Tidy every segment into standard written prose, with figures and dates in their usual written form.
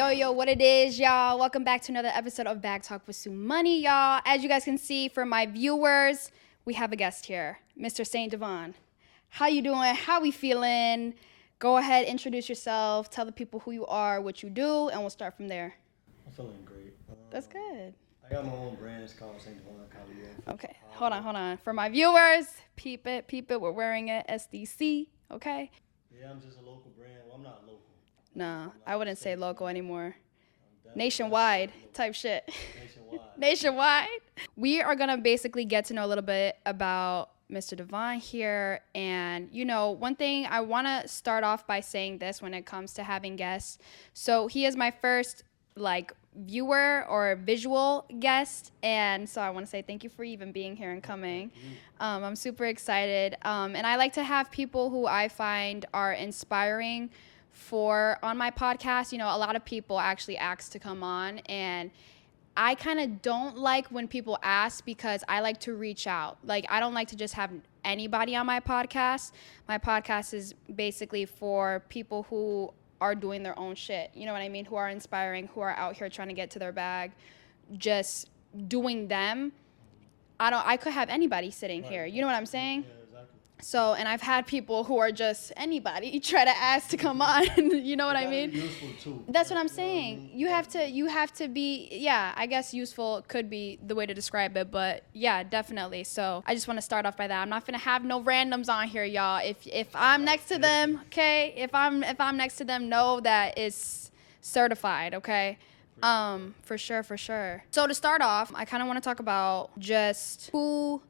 Yo, what it is, y'all? Welcome back to another episode of Bag Talk with Sue Money, y'all. As you guys can see, for my viewers, we have a guest here, Mr. Saint Davaun. How you doing? How we feeling? Go ahead, introduce yourself, tell the people who you are, what you do, and we'll start from there. I'm feeling great. That's good. I got my own brand. It's called Saint Davaun Collier. Okay, hold on. For my viewers, peep it. We're wearing it, SDC, okay? Yeah, I'm just a local brand. Well, I'm not local. No, I wouldn't say local anymore. Nationwide type shit. Nationwide. We are going to basically get to know a little bit about Mr. Davaun here. And, you know, one thing I want to start off by saying this when it comes to having guests. So he is my first, viewer or visual guest. And so I want to say thank you for even being here and coming. I'm super excited. And I like to have people who I find are inspiring on my podcast. You know, a lot of people actually ask to come on, and I kind of don't like when people ask because I like to reach out. I don't like to just have anybody on my podcast. My podcast is basically for people who are doing their own shit. You know what I mean? Who are inspiring, who are out here trying to get to their bag, just doing them. I could have anybody sitting here. You know what I'm saying? Yeah, exactly. So, and I've had people who are just anybody try to ask to come on. You know what I mean? Useful too. That's what I'm saying. You have to be, yeah, I guess useful could be the way to describe it, but yeah, definitely. So I just want to start off by that. I'm not going to have no randoms on here, y'all. If I'm next to them, okay? If I'm next to them, know that it's certified, okay? For sure. So to start off, I kind of want to talk about just who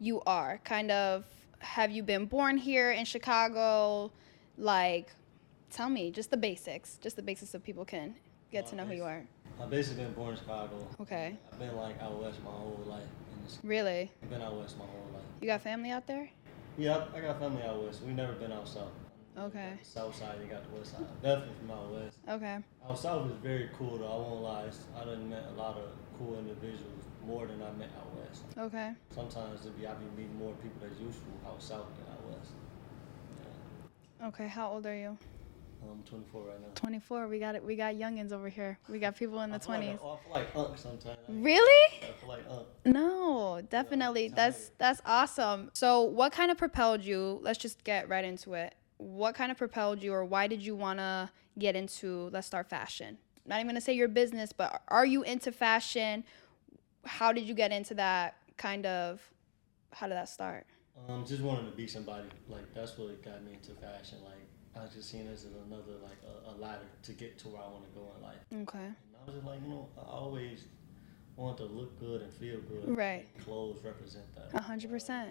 you are, kind of. Have you been born here in Chicago? Tell me, just the basics so people can get to know who you are. I've basically been born in Chicago. Okay. I've been out west my whole life. Really? I've been out west my whole life. You got family out there? Yeah, I got family out west. We never been out south. Okay. The south side, they got the west side. Definitely from out west. Okay. Out south is very cool though, I won't lie. I done met a lot of cool individuals more than I met out west. Okay. Sometimes I be meeting more people that's useful out south than out west. Yeah. Okay, how old are you? I'm 24 right now. 24. We got youngins over here. We got people in the 20s. I feel like Unc sometimes. Really? I feel like Unc. No, definitely. That's awesome. So what kind of propelled you? Let's just get right into it. What kind of propelled you, or why did you want to get into, let's start fashion? Not even going to say your business, but are you into fashion? How did you get into that how did that start? Just wanting to be somebody. That's what got me into fashion. I was just seeing this as another, a ladder to get to where I want to go in life. Okay. And I was just I always want to look good and feel good. Right. And clothes represent that. 100%.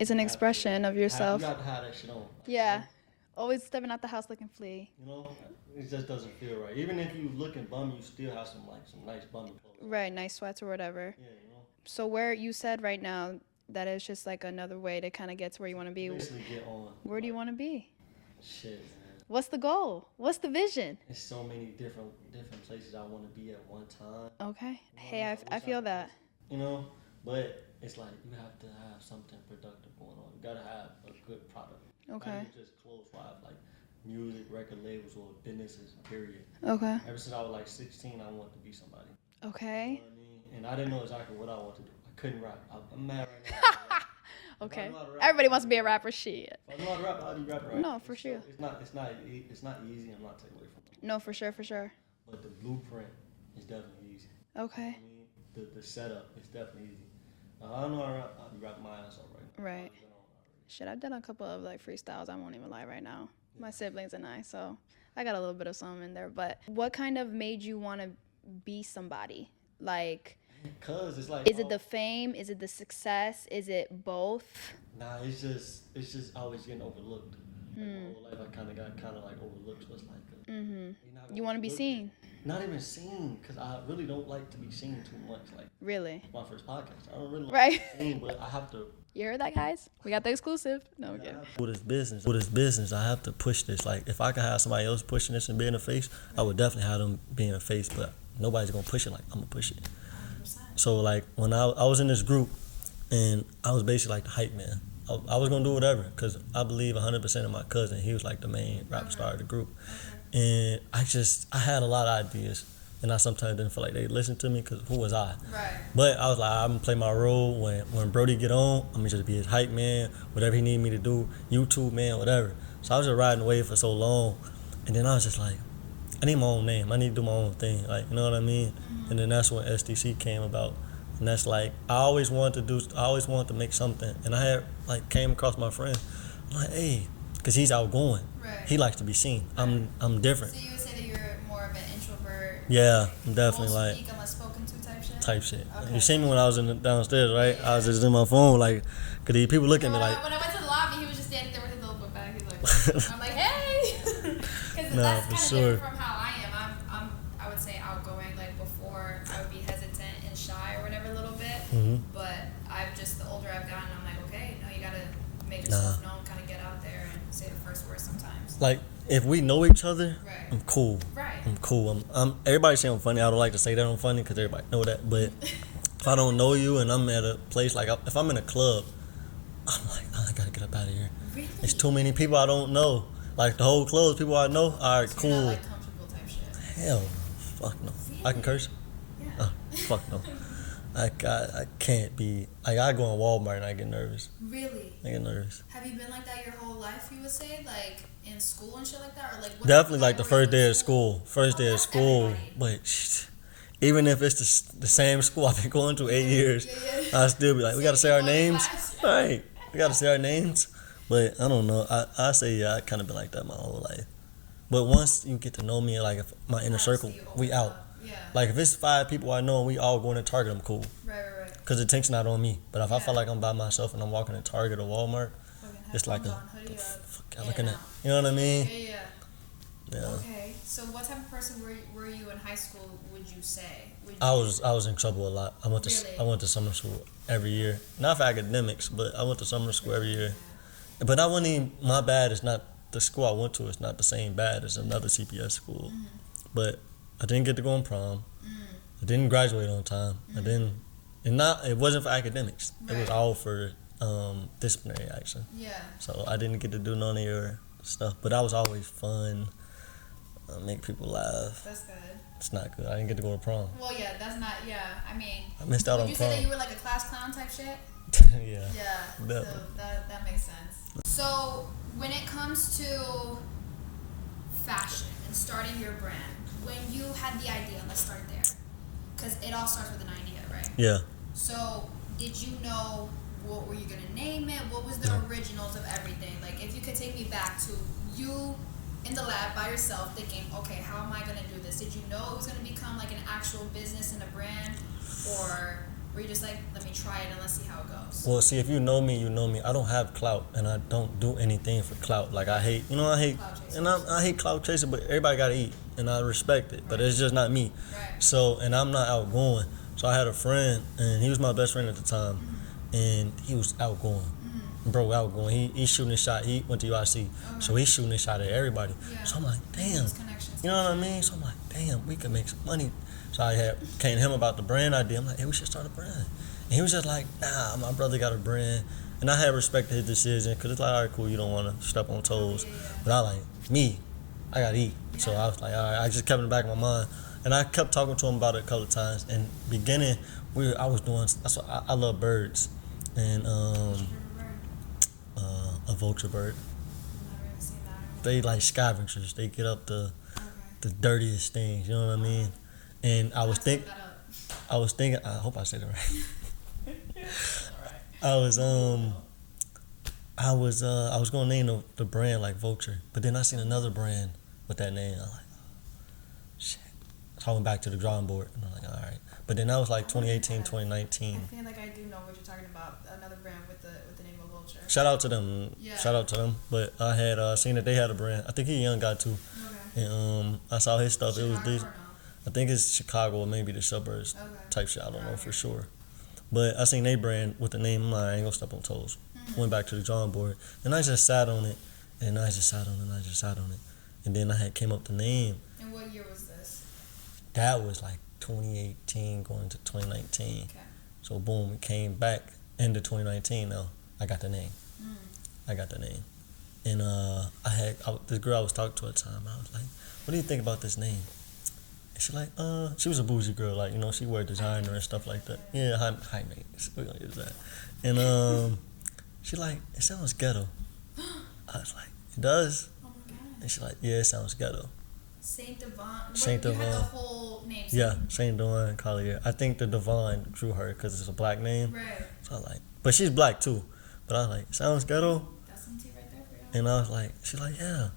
It's an expression of yourself. You got to have that shit on. Yeah. Always stepping out the house looking flea. It just doesn't feel right. Even if you looking bum, you still have some nice bummy clothes. Right, nice sweats or whatever. Yeah, So where you said right now that is just another way to kind of get to where you want to be. Basically get on. Where do you want to be? Shit, man. What's the goal? What's the vision? There's so many different places I want to be at one time. Okay. Hey, I feel that. But it's you have to have something productive going on. You gotta have a good product. Okay. Not just clothes-wise, music, record labels, or businesses, period. Okay. Ever since I was 16, I wanted to be somebody. Okay. You know what I mean? And I didn't know exactly what I wanted to do. I couldn't rap. I'm mad right now. Okay. Everybody wants to be a rapper. Shit. If I know how to rap, I'll be rapping right. No, for sure. It's not easy. I'm not taking away from it. No, for sure. But the blueprint is definitely easy. Okay. The setup is definitely easy. I don't know how to rap. I'll be rapping my ass off right now. Right. Shit, I've done a couple of freestyles. I won't even lie right now. Yeah. My siblings and I, so I got a little bit of something in there. But what kind of made you want to be somebody? Cause it's is it the fame? Is it the success? Is it both? Nah, it's just always getting overlooked. My whole life I kind of got overlooked. So it's You want to be seen? Not even seen, cause I really don't like to be seen too much. Really? My first podcast, I don't really like right. to be seen, but I have to. You heard that, guys? We got the exclusive. No, again. With this business, I have to push this. If I could have somebody else pushing this and being a face, I would definitely have them being a face. But nobody's gonna push it like I'm gonna push it. So when I was in this group, and I was basically the hype man. I was gonna do whatever, cause I believe 100% of my cousin. He was the main rap star of the group. And I had a lot of ideas. And I sometimes didn't feel like they listened to me because who was I? Right. But I was like, I'm going to play my role. When Brody get on, I'm going to just be his hype man, whatever he need me to do, YouTube man, whatever. So I was just riding the wave for so long. And then I was just like, I need my own name. I need to do my own thing. Like, you know what I mean? Mm-hmm. And then that's when SDC came about. And that's like, I always wanted to make something. And I had, like, came across my friend. I'm like, hey, because he's outgoing. Right. He likes to be seen. Right. I'm different. So you would say that you're more of an introvert? Yeah, I'm definitely won't like speak unless spoken to type shit. Okay. You see me when I was downstairs, right? Yeah. I was just in my phone, like, cause these people look at me like. When I went to the lobby, he was just standing there with his little book bag. He's like, I'm like, hey, because Nah, that's for kind of sure. different from how I am. I would say outgoing. Like before, I would be hesitant and shy or whatever a little bit. Mm-hmm. But I've just the older I've gotten, I'm like, okay, no, you gotta make yourself known, kind of get out there and say the first word sometimes. Like if we know each other, right. I'm cool. Right. I'm cool. I'm everybody say I'm funny. I don't like to say that I'm funny because everybody know that. But if I don't know you and I'm at a place like if I'm in a club, I'm like, oh, I gotta get up out of here. Really? It's too many people I don't know. Like the whole club, people I know. All right, So cool. you're not, like, comfortable type shit. Hell, fuck no. Really? I can curse. Yeah. Fuck no. I can't be like I go in Walmart and I get nervous. Really? I get nervous. Have you been like that your whole life? You would say, like in school and shit like that, or like what Definitely like the first day of school. school. First day of That's school, everybody. but even if it's the same school I've been going to 8 years, I still be like, we gotta say our names. Right. We gotta say our names. But I don't know. I say yeah, I kind of been like that my whole life. But once you get to know me, like if my inner circle, we out. Yeah. Like if it's 5 people I know and we all going to Target, I'm cool. Right. Cause the attention not on me. But if I feel like I'm by myself and I'm walking to Target or Walmart, it's like looking at, you know what I mean? Yeah. Yeah. Okay. So what type of person were you in high school? Would you say? I was in trouble a lot. I went Really? to summer school every year. Not for academics, but I went to summer school every year. But I wouldn't even, my bad is not, the school I went to is not the same bad as another CPS school. Mm. But I didn't get to go on prom. I didn't graduate on time. It wasn't for academics. It was all for disciplinary action. Yeah. So I didn't get to do none of your stuff. But that was always fun. Make people laugh. That's good. It's not good. I didn't get to go to prom. Well, yeah, that's not. Yeah, I mean, I missed out on would you prom. say that you were like a class clown type shit? Yeah. Yeah. Definitely. So that makes sense. So when it comes to fashion and starting your brand, when you had the idea, let's start there, because it all starts with an idea, right? Yeah. So did you know what were you gonna name it? What was the originals of everything? Like if you could take me back to you in the lab by yourself thinking, okay, how am I gonna do this? Did you know it was gonna become like an actual business and a brand, or were you just like, let me try it and let's see how it goes? Well, see, if you know me, you know me. I don't have clout, and I don't do anything for clout. Like I hate clout I hate clout chasing, but everybody gotta eat, and I respect it. But it's just not me. Right. So, and I'm not outgoing. So I had a friend, and he was my best friend at the time, and he was outgoing. Bro, outgoing. He shooting his shot. He went to UIC, so he's shooting his shot at everybody. Yeah. So I'm like, damn. Connections. You know what I mean? So I'm like, damn, we can make some money. So I came to him about the brand idea. I'm like, hey, we should start a brand. And he was just like, nah, my brother got a brand. And I had respect to his decision because it's like, all right, cool, you don't want to step on toes. Yeah. But I I got to eat. Yeah. So I was like, all right, I just kept it in the back of my mind. And I kept talking to him about it a couple of times. And beginning, I was doing, that's what I love birds. And a vulture bird. I've never seen that. They like scavengers. They get up the dirtiest things, you know what I mean? And I was thinking, I hope I said it right. I was gonna name the brand like Vulture, but then I seen another brand with that name. I'm like, oh, shit. So I went back to the drawing board, and I'm like, all right. But then that was like 2018, 2019. I feel like I do know what you're talking about. Another brand with the name of Vulture. Shout out to them. Yeah. Shout out to them. But I had seen that they had a brand. I think he a young guy too. Okay. And I saw his stuff. Chicago It was decent. or no? I think it's Chicago or maybe the suburbs type shit. I don't know for sure. But I seen they brand with the name. I'm like, I ain't gonna step on toes. Went back to the drawing board, and I just sat on it, and I just sat on it, and I just sat on it, and then I had came up the name. And what year was this? That was like 2018 going to 2019. Okay. So boom, it came back into 2019. Now I got the name. I got the name. And this girl I was talking to at the time. I was like, "What do you think about this name?" And she like, she was a bougie girl, like, you know, she wear designer and stuff like that. Yeah, high maintenance. We're gonna use that. And she like, it sounds ghetto. I was like, it does. Oh my god. And she like, yeah, it sounds ghetto. Saint Davaun. Saint You had the Davaun. whole name. Yeah, Saint Davaun Collier. I think the Davaun drew her because it's a black name. Right. So I like, but she's black too. But I was like, sounds ghetto. That's some tea right there for you. And I was like, she's like, yeah.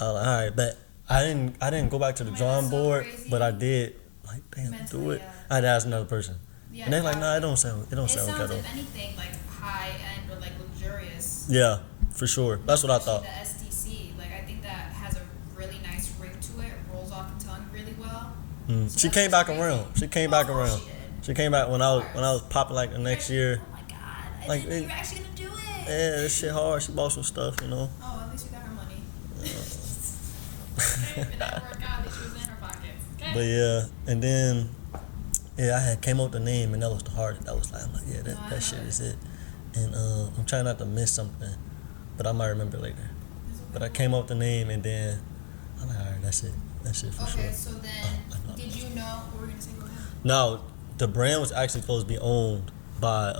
I was like, all right, bet. I didn't go back to the drawing board, crazy. but I did. Like, damn, Mentally, do it. yeah. I had to ask another person, Yeah, and they're like, nah, it don't sound it sound sounds, ghetto. if anything, like high end or like luxurious. Yeah, for sure. That's what I thought. The SDC, like I think that has a really nice ring to it. It rolls off the tongue really well. So She that's came back crazy. around. She came back Oh, around. she did. She came back when I was popping like the next year. Oh my god! I Like, didn't know you were actually gonna do it. Yeah, this shit hard. She bought some stuff, you know. Oh, at least you got her money. Okay, if it didn't work out, at least she was in her pockets. Okay. But yeah, and then I had came up with the name, and that was the hardest. That was like, I'm like, yeah, that shit is it. And I'm trying not to miss something, but I might remember later. But I came up with the name, and then I'm like, all right, that's it for sure. Okay, so then, did you know what were we gonna say? Go ahead. Now, the brand was actually supposed to be owned by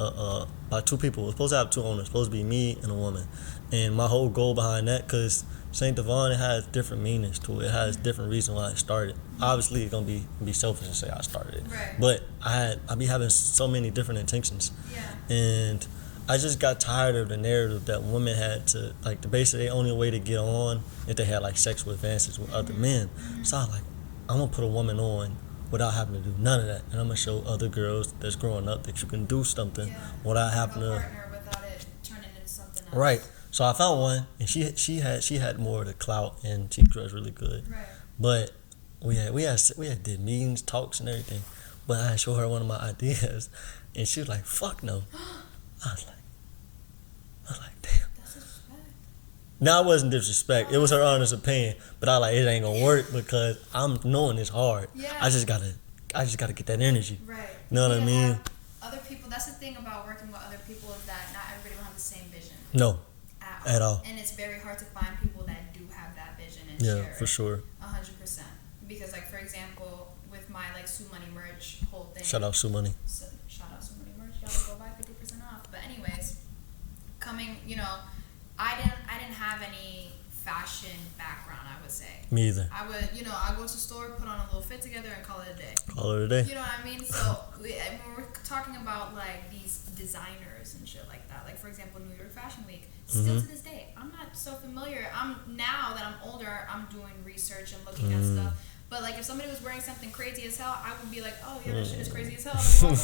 two people. It was supposed to have two owners. It was supposed to be me and a woman. And my whole goal behind that, because Saint Davaun, it has different meanings to it. It has different reasons why it started. Obviously, it's gonna be selfish to say I started it, Right. but I be having so many different intentions, Yeah. and I just got tired of the narrative that women had to like basically the only way to get on if they had like sexual advances with other men. So I was like, I'm gonna put a woman on without having to do none of that, and I'm gonna show other girls that's growing up that you can do something without having to. Partner without it turning into something else. Right. So I found one, and she had more of the clout, and she dressed really good. Right. But we had did meetings, talks, and everything. But I showed her one of my ideas, and she was like, "Fuck no." I was like, damn. That's disrespect. No, it wasn't disrespect. It was her honest opinion. But I like it ain't gonna work because I'm knowing it's hard. Yeah. I just gotta get that energy. Right. You know what I mean? Have other people. That's the thing about working with other people is that not everybody will have the same vision. No, at all. And it's very hard to find people that do have that vision and Yeah, share for it. sure. 100%. Because like for example, with my like Sue Money merch whole thing. Shout out Sue Money. So, shout out Sue Money merch. Y'all go buy 50% off. But anyways, I didn't have any fashion background. I would say. Me either. I go to the store, put on a little fit together, and call it a day. Call it a day. You know what I mean? So when we're talking about like these designers and shit like that, like for example, New York Fashion Week, still to this day, I'm not so familiar. Now that I'm older, I'm doing research and looking at stuff. But like if somebody was wearing something crazy as hell, I would be like, oh yeah, that shit is crazy as hell.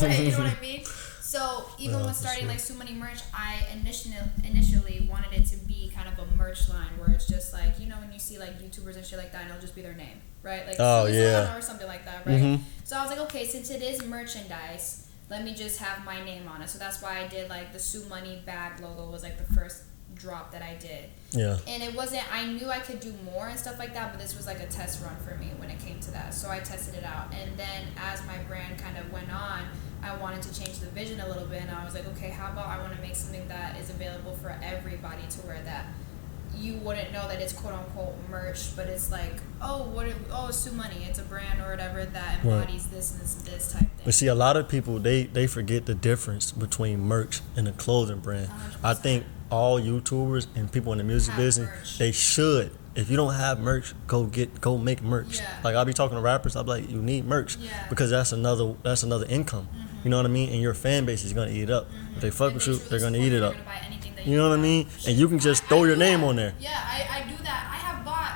You know what I mean? So even when starting like Sue Money merch, I initially wanted it to be kind of a merch line where it's just like, you know, when you see like YouTubers and shit like that, and it'll just be their name, right? Like or something like that, right? So I was like, okay, since it is merchandise, let me just have my name on it. So that's why I did like the Sue Money bag logo was like the first drop that I did. Yeah. And it wasn't, I knew I could do more and stuff like that, but this was like a test run for me when it came to that. So I tested it out. And then as my brand kind of went on, I wanted to change the vision a little bit. And I was like, okay, how about I want to make something that is available for everybody to wear that you wouldn't know that it's quote unquote merch, but it's like, it's Sue Money. It's a brand or whatever that embodies this and this type thing. But see, a lot of people, they forget the difference between merch and a clothing brand. 100%. I think all YouTubers and people in the music business, merch. they should. If you don't have merch, go make merch. Yeah. Like I'll be talking to rappers, I'll be like, you need merch because that's another income. You know what I mean? And your fan base is gonna eat it up. If they fuck with you, they're gonna eat it up. You know what I mean? And you can just throw your name on there. Yeah, I do that. I have bought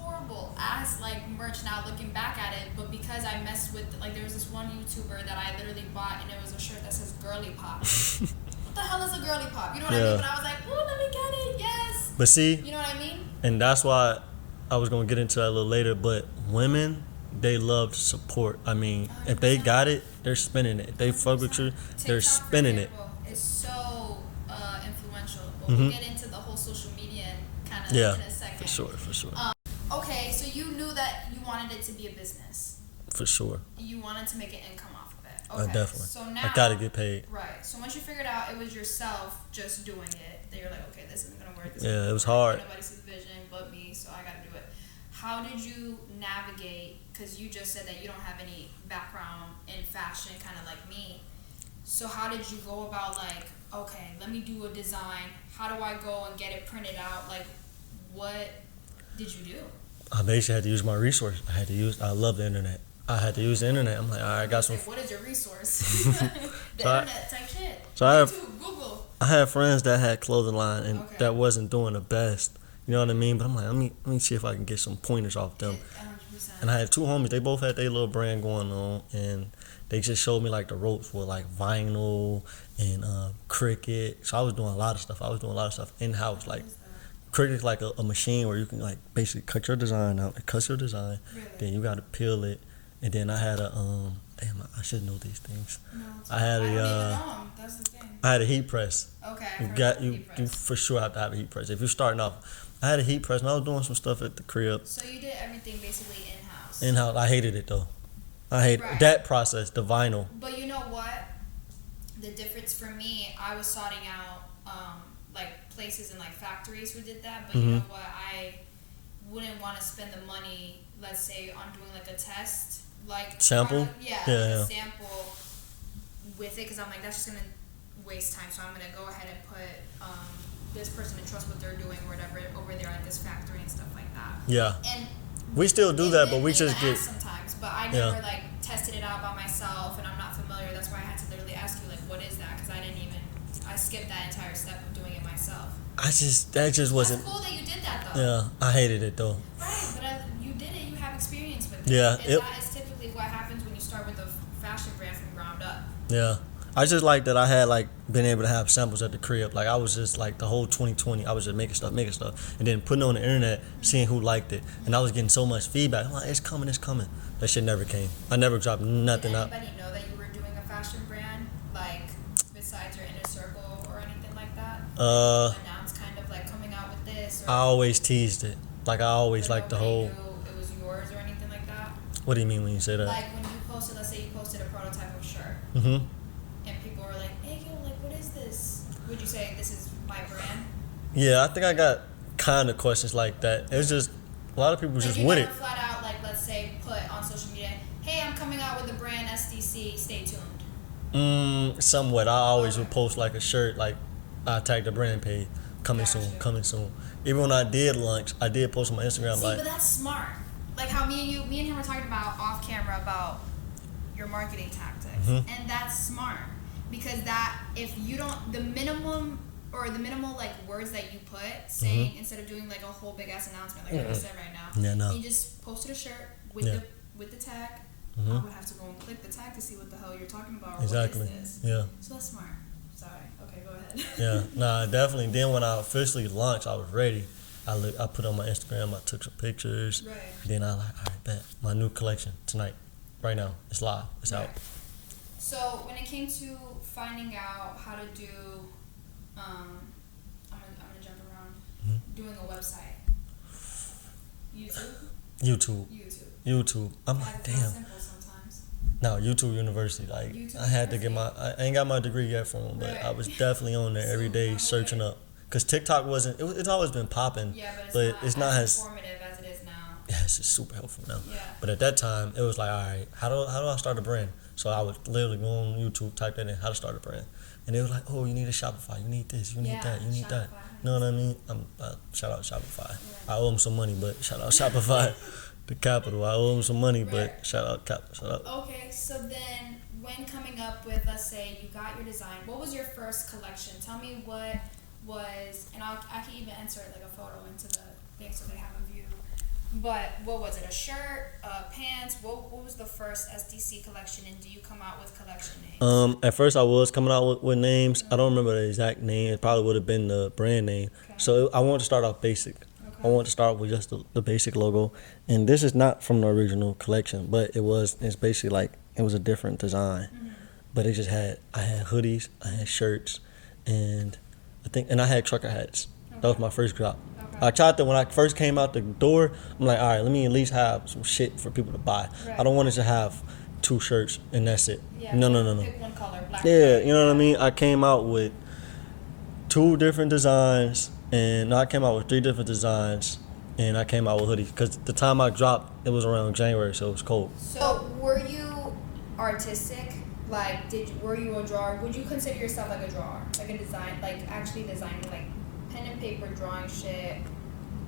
horrible ass like merch now looking back at it, but because I messed with like there was this one YouTuber that I literally bought and it was a shirt that says girly pop. What the hell is a girly pop? You know what I mean? But I was like, oh, let me get it. Yes. But see, you know what I mean? And that's why I was gonna get into that a little later. But women, they love support. I mean, if they got it, they're spending it. If they fuck with you, they're spending it. It's so influential. But we'll get into the whole social media kind of in a second. For sure. Okay, so you knew that you wanted it to be a business. For sure. You wanted to make an income off of it. Okay. Definitely. So now I gotta get paid. Right. So once you figured out it was yourself just doing it, that you're like, okay, this isn't gonna work. anywhere at this Yeah, point. it was hard. Nobody sees the vision but me, so I gotta do it. How did you navigate, because you just said that you don't have any background in fashion, kind of like me. So how did you go about, like, okay, let me do a design. How do I go and get it printed out? Like, what did you do? I basically had to use my resource. I love the internet. I had to use the internet. I'm like, all right, I got some. What is your resource? The internet type shit. So YouTube, Google. I had friends that had clothing line and Okay. that wasn't doing the best. You know what I mean? But I'm like, let me see if I can get some pointers off them. 100%. And I had two homies. They both had their little brand going on, and they just showed me like the ropes with like vinyl and Cricut. So I was doing a lot of stuff. In house. Like Cricut's like a machine where you can like basically cut your design out. It cuts your design. Really? Then you got to peel it. And then I had a damn, I should know these things. No, I had don't a even know 'em. That's the thing. I had a heat press. Okay. You for sure have to have a heat press. If you're starting off, I had a heat press and I was doing some stuff at the crib. So you did everything basically in-house. In-house. I hated it though. I hate Right. that process, the vinyl. But you know what? The difference for me, I was sorting out like places and like factories who did that. But you know what? I wouldn't want to spend the money, let's say, on doing like a test, like Sample? Like Yeah. a sample with it, because I'm like, that's just gonna waste time. So I'm gonna go ahead and put this person to trust what they're doing or whatever over there at this factory and stuff like that. Yeah. And We still do that, but we just get. sometimes, but I Yeah. never like tested it out by myself, and I'm not familiar. That's why I had to literally ask you, like, what is that? Because I skipped that entire step of doing it myself. That just wasn't. That's cool that you did that though. Yeah, I hated it though. Right, but you did it. You have experience with it. Yeah, And that is typically what happens when you start with a fashion brand from ground up. Yeah. I just like that I had like been able to have samples at the crib. Like I was just like the whole 2020, I was just making stuff, and then putting it on the internet, seeing who liked it, and I was getting so much feedback. I'm like, it's coming. That shit never came. I never dropped nothing Did out. anybody know that you were doing a fashion brand, like besides your inner circle or anything like that? Announce kind of like coming out with this. Or I always teased it. Like I always but like the nobody whole. knew it was yours or anything like that. What do you mean when you say that? Like when you posted, let's say you posted a prototype of shirt, Mhm. and people were like, "Hey, yo, like, what is this?" Would you say this is my brand? Yeah, I think I got kind of questions like that. It's just a lot of people Like just you with never it. flat out, like, let's say, put on social media, "Hey, I'm coming out with the brand SDC. Stay tuned." Somewhat. I always would post like a shirt, like I tagged the brand page, coming Gotcha. soon. Even when I did lunch, I did post on my Instagram See, like, but that's smart. Like how me and him were talking about off camera about your marketing tactics, and that's smart because that if you don't the minimal like words that you put saying instead of doing like a whole big ass announcement like I said right now, Yeah, no. you just posted a shirt with Yeah. the tag. I would have to go and click the tag to see what the hell you're talking about. Or Exactly. What is this? Yeah. So that's smart. Sorry. Okay, go ahead. Yeah, nah, definitely. Then when I officially launched, I was ready. I put on my Instagram. I took some pictures. Right. Then I like, all right, bet my new collection tonight, right now. It's live. It's out. So when it came to finding out how to do, I'm gonna jump around, doing a website, YouTube. I'm That's like, not damn. simple sometimes. No, YouTube University. Like, YouTube I had to get University. I ain't got my degree yet from them, but Right. I was definitely on there every day searching up. Cause TikTok wasn't. It's always been popping. Yeah, but it's not as informative as it is now. yeah, it's just super helpful now. Yeah. But at that time, it was like, all right, how do I start a brand? So I would literally go on YouTube, type that in, how to start a brand, and it was like, oh, you need a Shopify, you need this, you need that, you need that. Shopify. You know what I mean? Shout out Shopify. Yeah. I owe them some money, but shout out Shopify, the capital. I owe them some money, but Right. shout out capital. Shout out. Okay, so then when coming up with, let's say you got your design, what was your first collection? Tell me what was, and I can even insert like a photo into the thing so they have a view. But what was it? A shirt, pants? What was the first SDC collection, and do you come out with collection names? At first I was coming out with names. I don't remember the exact name. It probably would have been the brand name. Okay. So I wanted to start off basic. I wanted to start with just the basic logo. And this is not from the original collection, but it's basically like, it was a different design. But it just I had hoodies, I had shirts, and I had trucker hats. That was my first drop. Okay. I tried to, when I first came out the door, I'm like, all right, let me at least have some shit for people to buy. Right. I don't want it to have 2 shirts and that's it. Yeah, No. Pick one color, black. Yeah, you know what I mean? I came out with 2 different designs And no, I came out with 3 different designs, and I came out with hoodies. Because the time I dropped, it was around January, so it was cold. So were you artistic? Like, were you a drawer? Would you consider yourself like a drawer? Like a design, like actually designing, like pen and paper drawing shit?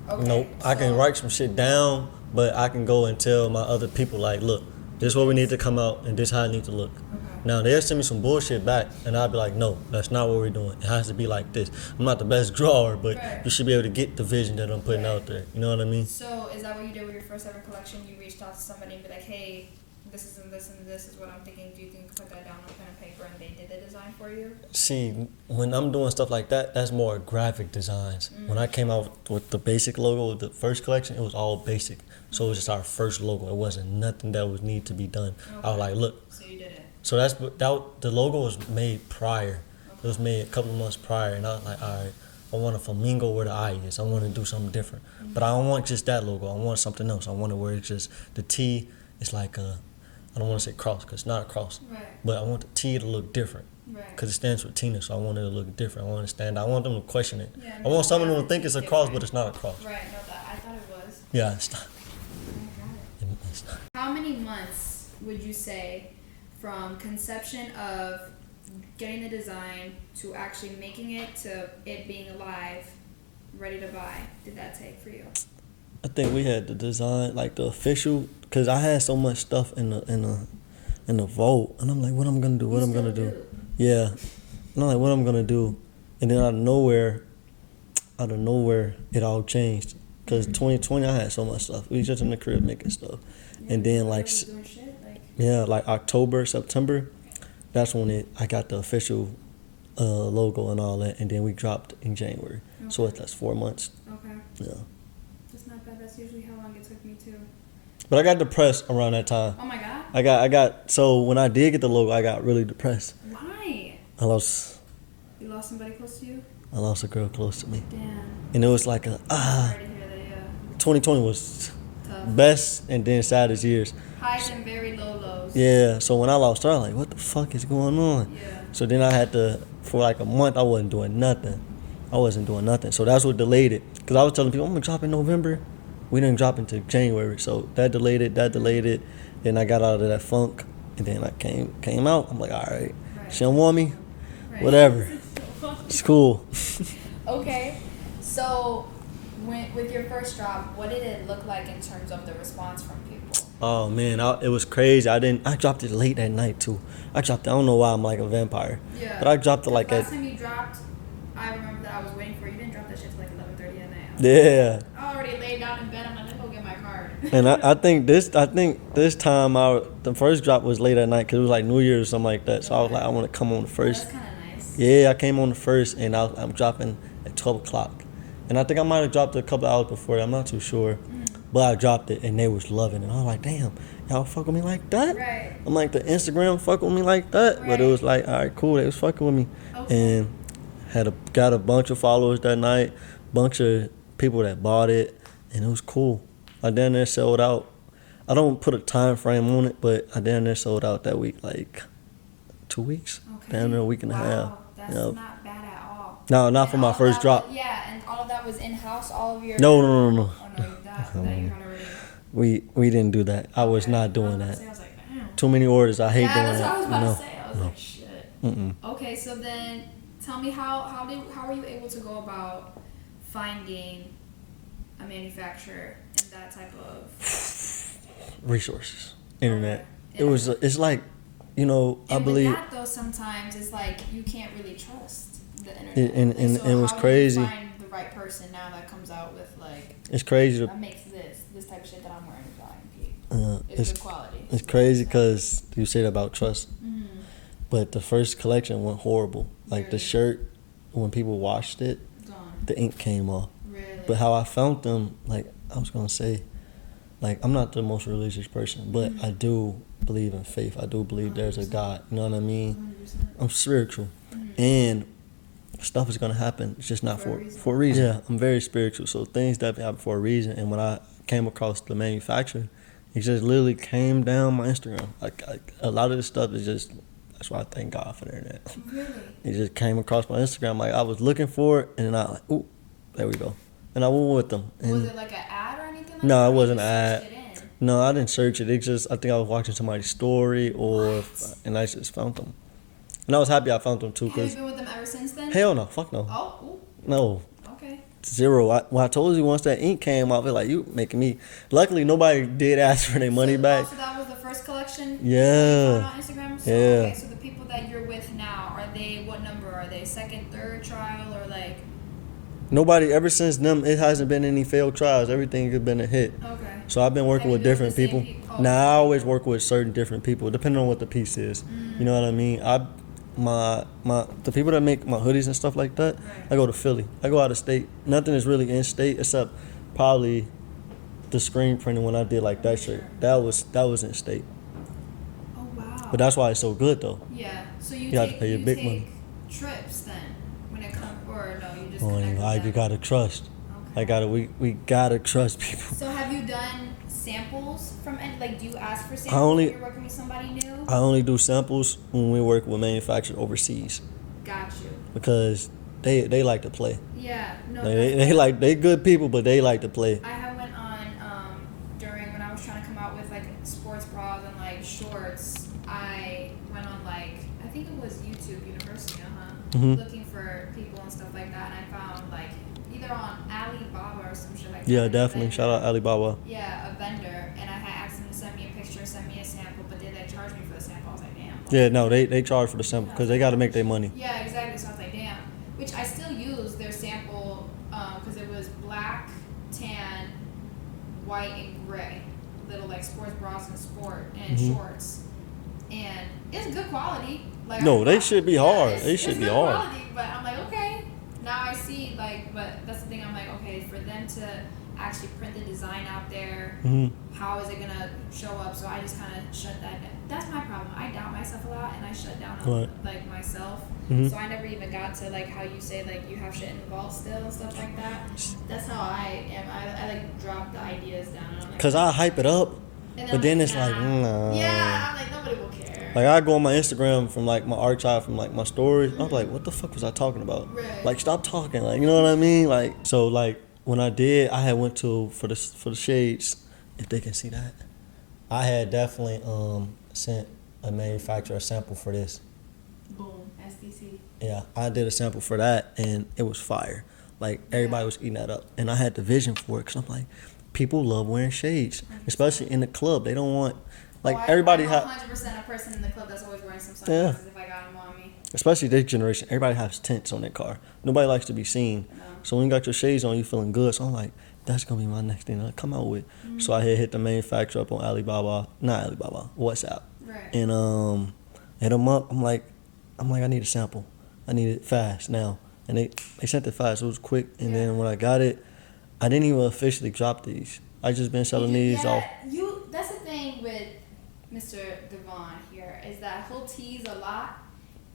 Okay, Nope. I can write some shit down, but I can go and tell my other people, like, look, this is what we need to come out, and this is how it needs to look. Okay. Now, they'll send me some bullshit back, and I'll be like, no, that's not what we're doing. It has to be like this. I'm not the best drawer, but Right. you should be able to get the vision that I'm putting out there. You know what I mean? So is that what you did with your first ever collection? You reached out to somebody and be like, hey, this is and this and this is what I'm thinking. Do you think you could put that down on pen and paper, and they did the design for you? See, when I'm doing stuff like that, that's more graphic designs. When I came out with the basic logo of the first collection, it was all basic. So it was just our first logo. It wasn't nothing that was need to be done. I was like, look. So you did it. So the logo was made prior. It was made a couple of months prior, and I was like, all right, I want a flamingo where the eye is. I want to do something different. But I don't want just that logo. I want something else. I want it where it's just the T is like a, I don't want to say cross because it's not a cross. Right. But I want the T to look different. Right. Because it stands for Tina, so I want it to look different. I want it to stand out. I want them to question it. Yeah, I want someone no, to think it's a cross, but it's not a cross. Right. No, that I thought it was. Yeah, it's not. I got it. It's not. How many months would you say from conception of getting the design to actually making it to it being alive, ready to buy, did that take for you? I think we had the design, like the official, because I had so much stuff in the vault, and I'm like, what I'm gonna do? What I'm gonna do? Yeah, and I'm like, what I'm gonna do? And then out of nowhere, it all changed. Cause 2020, I had so much stuff. We was just in the crib making stuff, and then like, like October, September, that's when I got the official logo and all that, and then we dropped in January. Okay. So that's 4 months. Okay. Yeah. That's not bad. That's usually how long it took me too. But I got depressed around that time. Oh my god. I got so when I did get the logo, I got really depressed. Why? You lost somebody close to you? I lost a girl close to me. Damn. And it was like 2020 was tough. Best and then saddest years. Highs and very low lows. Yeah, so when I lost her, I was like, what the fuck is going on? Yeah. So then I had to, for like a month, I wasn't doing nothing. So that's what delayed it. Because I was telling people, I'm going to drop in November. We didn't drop until January. So that delayed it. Then I got out of that funk. And then I came out. I'm like, all right. She don't want me. Right. Whatever. It's cool. Okay. So with your first drop, what did it look like in terms of the response from people? Oh, man. It was crazy. I dropped it late at night, too. I don't know why I'm like a vampire. Yeah. But I dropped it like last time you dropped, I remember that I was waiting for you. You didn't drop that shit till like 11:30 at night. Yeah. I already laid down in bed. I'm like, let me go get my card. And I think this time the first drop was late at night because it was like New Year's or something like that. So I was like, I want to come on the first. That's kind of nice. Yeah, I came on the first, and I'm dropping at 12 o'clock. And I think I might have dropped it a couple hours before. I'm not too sure. But I dropped it, and they was loving it. I was like, damn, y'all fuck with me like that? Right. I'm like, the Instagram fuck with me like that? Right. But it was like, all right, cool. They was fucking with me. Okay. And got a bunch of followers that night, bunch of people that bought it, and it was cool. I down there sold out. I don't put a time frame on it, but I down there sold out that week, like 2 weeks. Okay. Down there a week and a half. That's not bad at all. No, not for my first drop. Yeah, and all of that was in-house, all of your... No. Oh, no, that you had already... We didn't do that. I was not doing that. I was like, damn. Too many orders. I hate doing that. Yeah, that's what I was about to say. I was like, shit. Mm-mm. Okay, so then tell me how were you able to go about finding a manufacturer and that type of resources, internet. Okay. It's like, I believe. With that though, sometimes it's like you can't really trust the internet. And so it was how crazy. Do you find the right person now that comes out with like? It's crazy. That makes this type of shit that I'm wearing is buying. It's good quality. It's crazy because you said about trust, Mm-hmm. but the first collection went horrible. Like Really? the shirt, when people washed it, Gone. the ink came off. Really? But how I found them, like I was gonna say, like I'm not the most religious person, but I do believe in faith. I do believe 100%. There's a God. You know what I mean? 100%. I'm spiritual, and stuff is gonna happen. It's just not for a reason. Yeah, I'm very spiritual, so things definitely happen for a reason. And when I came across the manufacturer, it just literally came down my Instagram. Like a lot of this stuff is just. That's why I thank God for the internet. Really? It just came across my Instagram. Like I was looking for it, and then I like, ooh, There we go. And I went with them. And was it like an ad or anything like that? no, it Or you wasn't an just ad. searched it in? No, I didn't search it. It just, I think I was watching somebody's story What? and I just found them. And I was happy I found them too, Have you cause been with them ever since then? hell no, fuck no, Oh, ooh, no, okay. zero. When I told you once that ink came out, it like you making me. Luckily, nobody did ask for their money back. So that was the first collection? Yeah. That you found on Instagram? So, Yeah. Okay, so the people that you're with now, are they, what number? Are they second, third trial, or like? Nobody ever since them. It hasn't been any failed trials. Everything has been a hit. Okay. So I've been working Have with you been different the same people. people? Oh. Now I always work with certain different people, depending on what the piece is. You know what I mean? The people that make my hoodies and stuff like that, Right. I go to Philly. I go out of state. Nothing is really in state except probably the screen printing when I did like that shirt. That was in state. Oh, wow. But that's why it's so good though. Yeah, so you You have to take, pay your you big take money. trips then, when it comes, or no, you just Oh, connect with you them? gotta trust. Okay. We gotta trust people. So have you done samples from any, like, do you ask for samples only- when you're working with somebody new? I only do samples when we work with manufacturers overseas Got you. because they like to play. Yeah, no, Like they good people, but they like to play. I had went on, during when I was trying to come out with like sports bras and like shorts, I went on like, I think it was YouTube University, Mhm. looking for people and stuff like that, and I found like either on Alibaba or some shit like that. Yeah, like a definitely. vendor. Shout out Alibaba. Yeah, a vendor, and I had asked him to send me a picture, send me a sample, but they like charged me for the sample. I was like, damn. Yeah, no, they charge for the sample because they got to make their money. Yeah, exactly. So I was like, damn. Which I still use their sample because it was black, tan, white, and gray. Little like sports bras and sport and Mhm. shorts, and it's good quality. Like No, they should be hard. it's- They should it's be good hard. Quality, but I'm like, okay. Now I see like, but that's the thing. I'm like, okay, for them to actually print the design out there, Mhm. how is it gonna show up? So I just kind of shut that down. That's my problem. I doubt myself a lot, and I shut down Right. like myself. Mhm. So I never even got to like how you say like you have shit in the vault still and stuff like that. That's how I am. I like drop the ideas down. And I'm like, Cause I hype it up, and but then it's like, nah. nah. Yeah, I'm like nobody will care. Like I go on my Instagram from like my archive from like my stories. I'm like, what the fuck was I talking about? Right. Like stop talking. Like you know what I mean? Like so like when I did, I had went to for the shades. If they can see that, I had definitely sent a manufacturer a sample for this. Boom, SDC. Yeah, I did a sample for that, and it was fire. Like everybody was eating that up, and I had the vision for it. Cause I'm like, people love wearing shades, especially in the club. They don't want like everybody have. 100% a person in the club that's always wearing some sunglasses if I got them on me. Especially this generation, everybody has tints on their car. Nobody likes to be seen. No. So when you got your shades on, you feeling good. So I'm like, that's gonna be my next thing to come out with. So I hit the manufacturer up on not Alibaba, WhatsApp, Right. and hit them up. I'm like, I need a sample. I need it fast now. And they sent it fast. It was quick. And then when I got it, I didn't even officially drop these. I just been selling these off. That's the thing with Mr. Davaun here is that he'll tease a lot,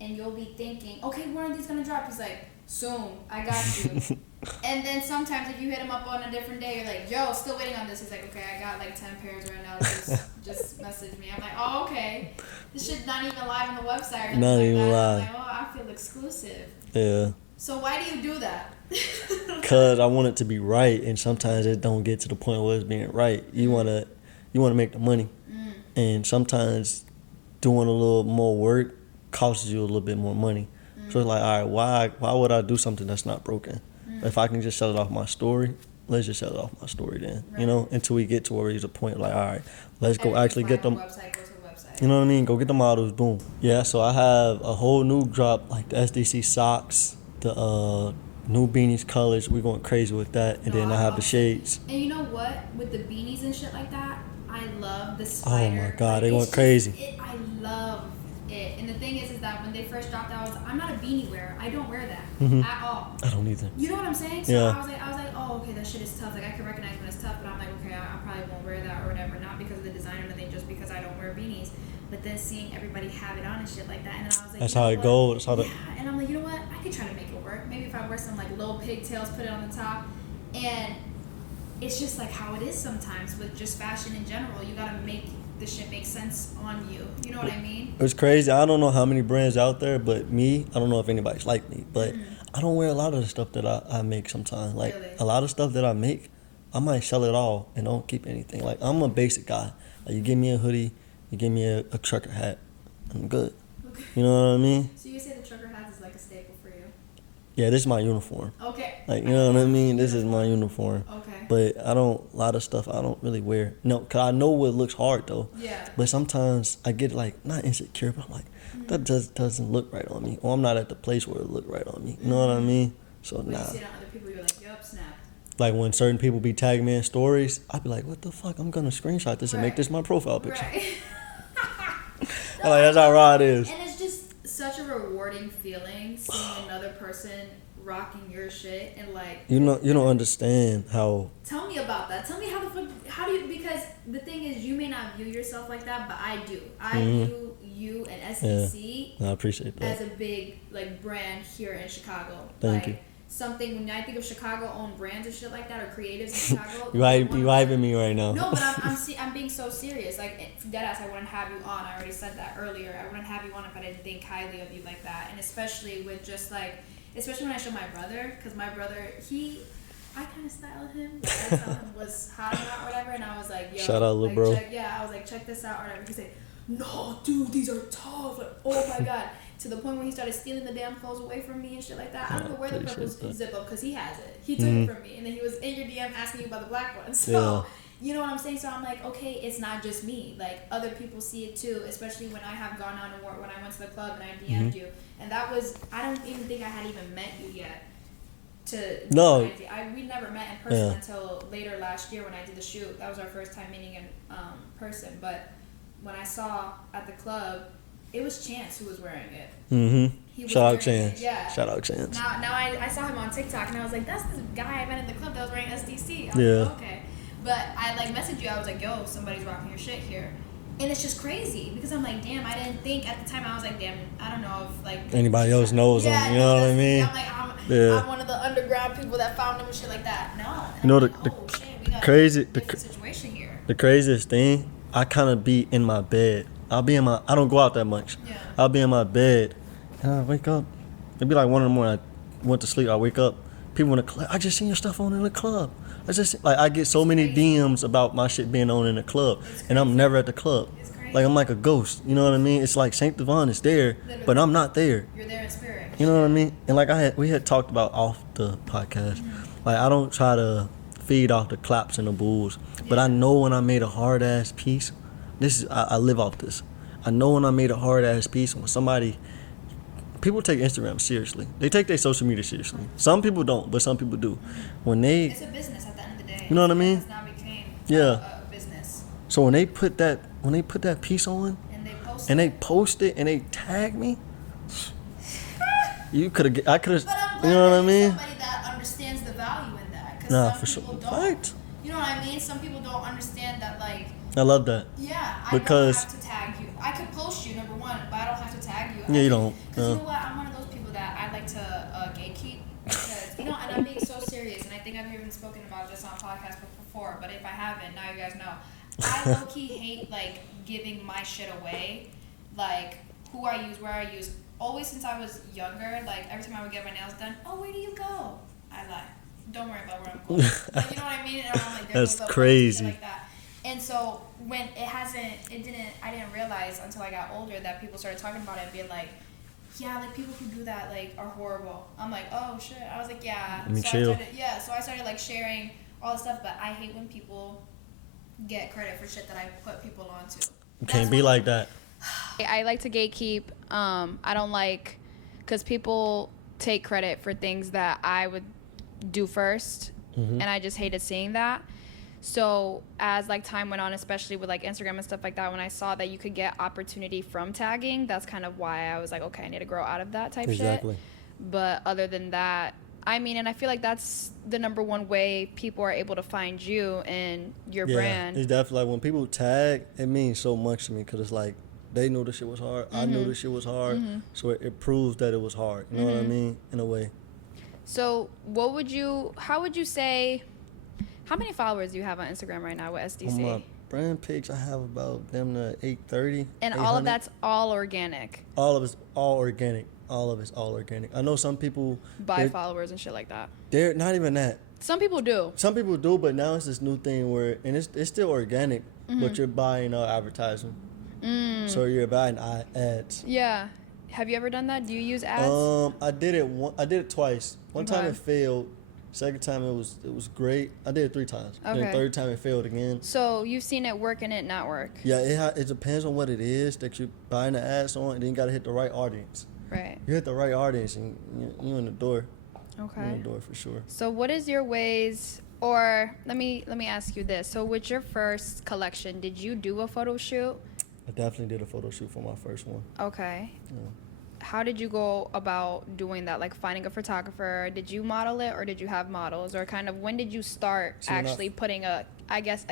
and you'll be thinking, okay, when are these gonna drop? He's like, soon, I got you. And then sometimes if you hit him up on a different day, you're like, yo, still waiting on this. He's like, okay, I got like 10 pairs right now. Just message me. I'm like, oh, okay. This shit not even live on the website. Or Not like even that. live. I'm like, oh, I feel exclusive. Yeah. So why do you do that? Cause I want it to be right, and sometimes it don't get to the point where it's being right. You wanna make the money, and sometimes doing a little more work costs you a little bit more money. So it's like, all right, why would I do something that's not broken? If I can just sell it off my story, let's just sell it off my story then. You know, until we get to where there's a point like, all right, let's go actually get them. Website, go to the website. You know what I mean? Go get the models, boom. Yeah, so I have a whole new drop, like the SDC socks, the new beanies colors. We're going crazy with that. And then I have the shades. And you know what? With the beanies and shit like that, I love the Oh spider. my God, they It's went just- crazy. I love it. And the thing is that when they first dropped out, I'm not a beanie wearer. I don't wear that at all. I don't either. You know what I'm saying? So Yeah. I was like, oh, okay, that shit is tough. Like I can recognize when it's tough, but I'm like, okay, I probably won't wear that or whatever. Not because of the design or anything, just because I don't wear beanies. But then seeing everybody have it on and shit like that, and then I was like, That's you know how it what? goes. That's how the. Yeah, and I'm like, you know what? I could try to make it work. Maybe if I wear some like little pigtails, put it on the top, and it's just like how it is sometimes with just fashion in general. You gotta make the shit make sense on you. You know what I mean? It's crazy. I don't know how many brands out there, but me, I don't know if anybody's like me, but I don't wear a lot of the stuff that I make sometimes. Like, Really? a lot of stuff that I make, I might sell it all and don't keep anything. Like, I'm a basic guy. Like, you give me a hoodie, you give me a trucker hat, I'm good. Okay. You know what I mean? So you say the trucker hat is like a staple for you? Yeah, this is my uniform. Okay. Like, you know what I mean? This is my uniform. Okay. But a lot of stuff I don't really wear. No, because I know what looks hard, though. Yeah. But sometimes I get, like, not insecure, but I'm like, that just doesn't look right on me. Or I'm not at the place where it look right on me. You know what I mean? So, When nah. you see it on other people, you're like, yup, snap. Like, when certain people be tagging me in stories, I be like, what the fuck? I'm going to screenshot this and make Right. this my profile picture. Right. I'm like, that's how raw it is. And it's just such a rewarding feeling seeing another person rocking your shit and like. You don't understand how. Tell me about that. Tell me how do you, because the thing is, you may not view yourself like that, but I do. I view you and SDC I appreciate that. as a big like brand here in Chicago. Thank like, you. Something when I think of Chicago-owned brands and shit like that, or creatives in Chicago. You hyping me right now. No, but I'm being so serious. Like, deadass, I wouldn't have you on. I already said that earlier. I wouldn't have you on if I didn't think highly of you like that. And especially with just like, especially when I show my brother, because my brother, I kind of styled him. I told him was hot or not, whatever. And I was like, yo, shout out, little like, bro. I was like, check this out, or whatever. He said, no, dude, these are tough. Like, oh my god. To the point where he started stealing the damn clothes away from me and shit like that. I don't know where the purple zip up, because he has it. He took it from me, and then he was in your DM asking you about the black one. So, you know what I'm saying? So I'm like, okay, it's not just me. Like, other people see it too, especially when I have gone out and work, when I went to the club and I DM'd you. And that was, I don't even think I had even met you yet. We never met in person until later last year when I did the shoot. That was our first time meeting in person. But when I saw at the club, it was Chance who was wearing it. Shout out Chance. Yeah. Shout out Chance. Now I saw him on TikTok and I was like, that's the guy I met in the club that was wearing SDC. I was like, okay. But I like messaged you. I was like, yo, somebody's rocking your shit here. And it's just crazy because I'm like, damn, I didn't think at the time. I was like, damn, I don't know if like anybody else knows him. You know what I mean? I'm like, I'm one of the underground people that found him and shit like that. No. You know like, the crazy situation here. The craziest thing, I kind of be in my bed. I don't go out that much. Yeah. I'll be in my bed and I wake up. It'd be like 1 in the morning. I went to sleep. I wake up. People in the club. I just seen your stuff on in the club. I get so many DMs about my shit being on in the club, and I'm never at the club. Like, I'm like a ghost. You know what I mean? It's like Saint Davaun is there, but I'm not there. You're there in spirit. You know what I mean? And like we had talked about off the podcast. Like, I don't try to feed off the claps and the bulls, but I know when I made a hard ass piece. I live off this. I know when I made a hard ass piece, when people take Instagram seriously. They take their social media seriously. Some people don't, but some people do. It's a business at the end of the day. You know what I mean? It's now became a business. So when they put that piece on, and they post it and they tag me, I could have. You know what I mean? Somebody that understands the value in that. Nah, some for sure. people don't. Right. You know what I mean? Some people don't understand that, like. I love that. Yeah, because I don't have to tag you. I could post you, number one, but I don't have to tag you. Yeah, you don't. Because you know what? I'm one of those people that I like to gatekeep. Because, and I'm being so serious, and I think I've even spoken about this on podcast before, but if I haven't, now you guys know. I low-key hate, like, giving my shit away, like, who I use, where I use. Always since I was younger, like, every time I would get my nails done, oh, where do you go? I lie. Don't worry about where I'm going. Like, you know what I mean? And I'm like, that's crazy. Like that. And so when I didn't realize until I got older that people started talking about it and being like, yeah, like people who do that like are horrible. I'm like, oh shit. I was like, yeah. So I started like sharing all the stuff, but I hate when people get credit for shit that I put people onto. You can't be like that. I like to gatekeep. I don't like, because people take credit for things that I would do first, and I just hated seeing that. So as like time went on, especially with like Instagram and stuff like that, when I saw that you could get opportunity from tagging, that's kind of why I was like, okay, I need to grow out of that type shit. But other than that, I mean, and I feel like that's the number one way people are able to find you and your brand. It's definitely like when people tag, it means so much to me because it's like they knew the shit was hard. I knew the shit was hard. So it proves that it was hard. You know what I mean? In a way. So how would you say, how many followers do you have on Instagram right now with SDC? On my brand page, I have about them to 830. And all of that's all organic. All of it's all organic. all of it's all organic. I know some people buy followers and shit like that. They're not even that. Some people do. Some people do, but now it's this new thing where, and it's still organic, but you're buying advertising. So you're buying ads. Yeah. Have you ever done that? Do you use ads? I did it twice. One time it failed. Second time it was great. I did it 3 times. Okay. Then third time it failed again. So you've seen it work and it not work. Yeah, it depends on what it is that you're buying the ads on, and then you gotta hit the right audience. Right. You hit the right audience, and you're in the door. Okay. You're in the door for sure. So what is your ways? Or let me ask you this. So with your first collection, did you do a photo shoot? I definitely did a photo shoot for my first one. Okay. Yeah. How did you go about doing that? Like finding a photographer? Did you model it or did you have models? Or kind of when did you start putting a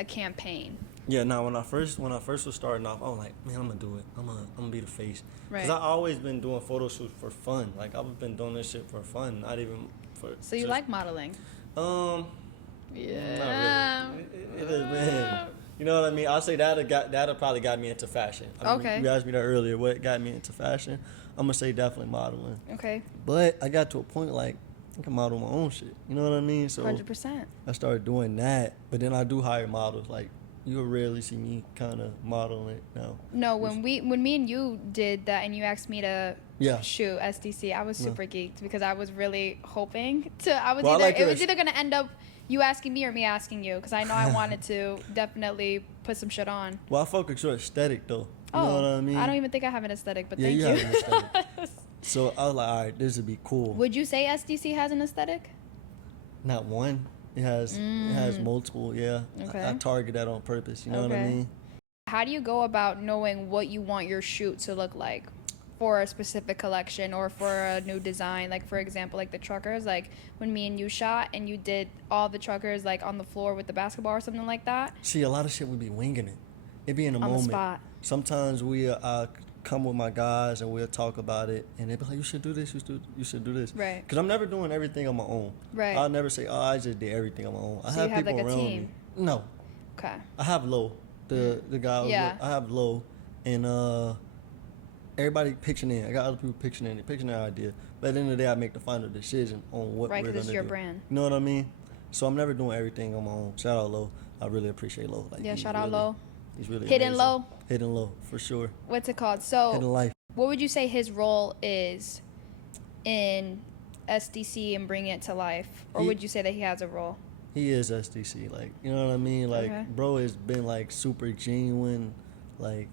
campaign? Yeah, now when I first was starting off, I was like, man, I'm gonna do it. I'm gonna be the face. Right. Cause I always been doing photo shoots for fun. Like I've been doing this shit for fun, not even for. So you like modeling? Yeah. Not really. It has been. You know what I mean? I'll say that'll probably got me into fashion. I mean, Okay. You asked me that earlier. What got me into fashion? I'm gonna say definitely modeling. Okay. But I got to a point like I can model my own shit. You know what I mean? So 100%. I started doing that. But then I do hire models. Like you'll rarely see me kind of modeling it now. No, when me and you did that and you asked me to shoot SDC, I was super geeked because I was really hoping to. It was either gonna end up you asking me or me asking you because I know I wanted to definitely put some shit on. Well, I focus your aesthetic though. You know what I mean? I don't even think I have an aesthetic, but yeah, thank you. You have an aesthetic. So I was like, all right, this would be cool. Would you say SDC has an aesthetic? Not one. It has multiple. Yeah. Okay. I target that on purpose. You know what I mean? How do you go about knowing what you want your shoot to look like for a specific collection or for a new design? Like for example, like the truckers, like when me and you shot and you did all the truckers like on the floor with the basketball or something like that. See, a lot of shit would be winging it. It'd be in a moment. On the spot. Sometimes we come with my guys and we'll talk about it, and they be like, "You should do this. You should do this." Right. Because I'm never doing everything on my own. Right. I'll never say, "Oh, I just did everything on my own." So you have people like a around team. me. No. Okay. I have Lo, the guy. Yeah. I have Lo, and everybody pitching in. I got other people pitching in. They're pitching their idea. But at the end of the day, I make the final decision on what we're gonna do. Right, because it's your brand. You know what I mean? So I'm never doing everything on my own. Shout out Lo. I really appreciate Lo. Like, shout out Lo. He's really Hidden amazing. Lo. Hidden Lo, for sure. What's it called? So Hidden Life. What would you say his role is in SDC and bringing it to life? Or would you say that he has a role? He is SDC. Like, you know what I mean? Like, bro has been, like, super genuine. Like...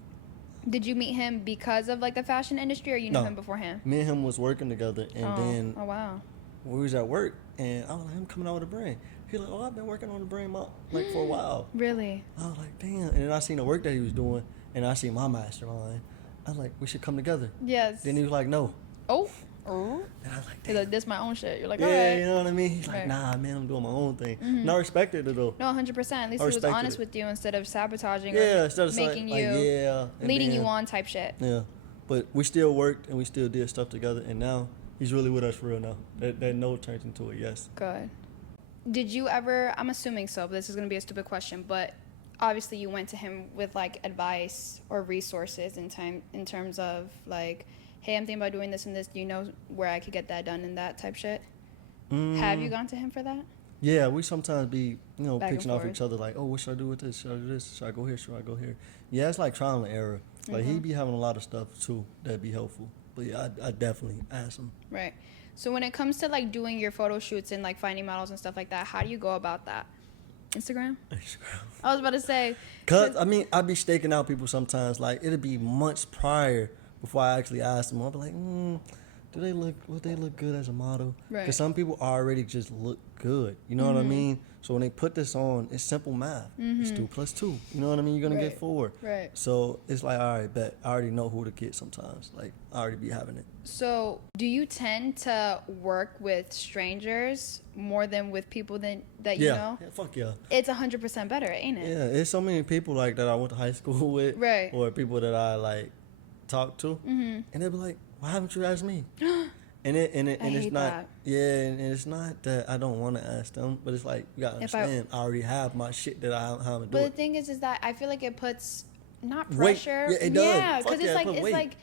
Did you meet him because of, like, the fashion industry, or you knew him beforehand? Me and him was working together, and then... Oh, wow. We was at work, and I was like, I'm coming out with a brand. He like, I've been working on the brand, like, for a while. Really? I was like, damn. And then I seen the work that he was doing, and I seen my mastermind. I was like, we should come together. Yes. Then he was like, no. Oh. And I was like, damn. He's like, this is my own shit. You're like, yeah, all right. You know what I mean? He's like, nah, man, I'm doing my own thing. And I respected it, though. No, 100%. At least he was honest with you instead of sabotaging or making you, leading you on type shit. Yeah. But we still worked, and we still did stuff together, and now he's really with us for real now. That no turns into a yes. Good. Did you ever, I'm assuming so, but this is going to be a stupid question, but obviously you went to him with like advice or resources in terms of like, hey, I'm thinking about doing this and this. Do you know where I could get that done and that type shit? Have you gone to him for that? Yeah, we sometimes be, Back pitching off each other like, oh, what should I do with this? Should I do this? Should I go here? Should I go here? Yeah, it's like trial and error. Like he be having a lot of stuff too that'd be helpful. But yeah, I definitely ask him. Right. So when it comes to like doing your photo shoots and like finding models and stuff like that, how do you go about that? Instagram? I was about to say. Cause I mean, I be staking out people sometimes. Like it'll be months prior before I actually ask them. I'll be like, would they look good as a model? Right. Because some people already just look good. You know what I mean? So when they put this on, it's simple math. It's 2 + 2. You know what I mean? You're gonna get 4. Right. So it's like, all right, bet I already know who to get sometimes. Like I already be having it. So do you tend to work with strangers more than with people that you know? Yeah, fuck yeah. It's 100% better, ain't it? Yeah, it's so many people like that I went to high school with, right? Or people that I like talk to, and they'll be like, "Why haven't you asked me?" And it's not, that. and it's not that I don't want to ask them, but it's like you gotta understand, I already have my shit that I haven't do. But the thing is that I feel like it puts not pressure. Weight. Yeah, it does. Yeah, because it's like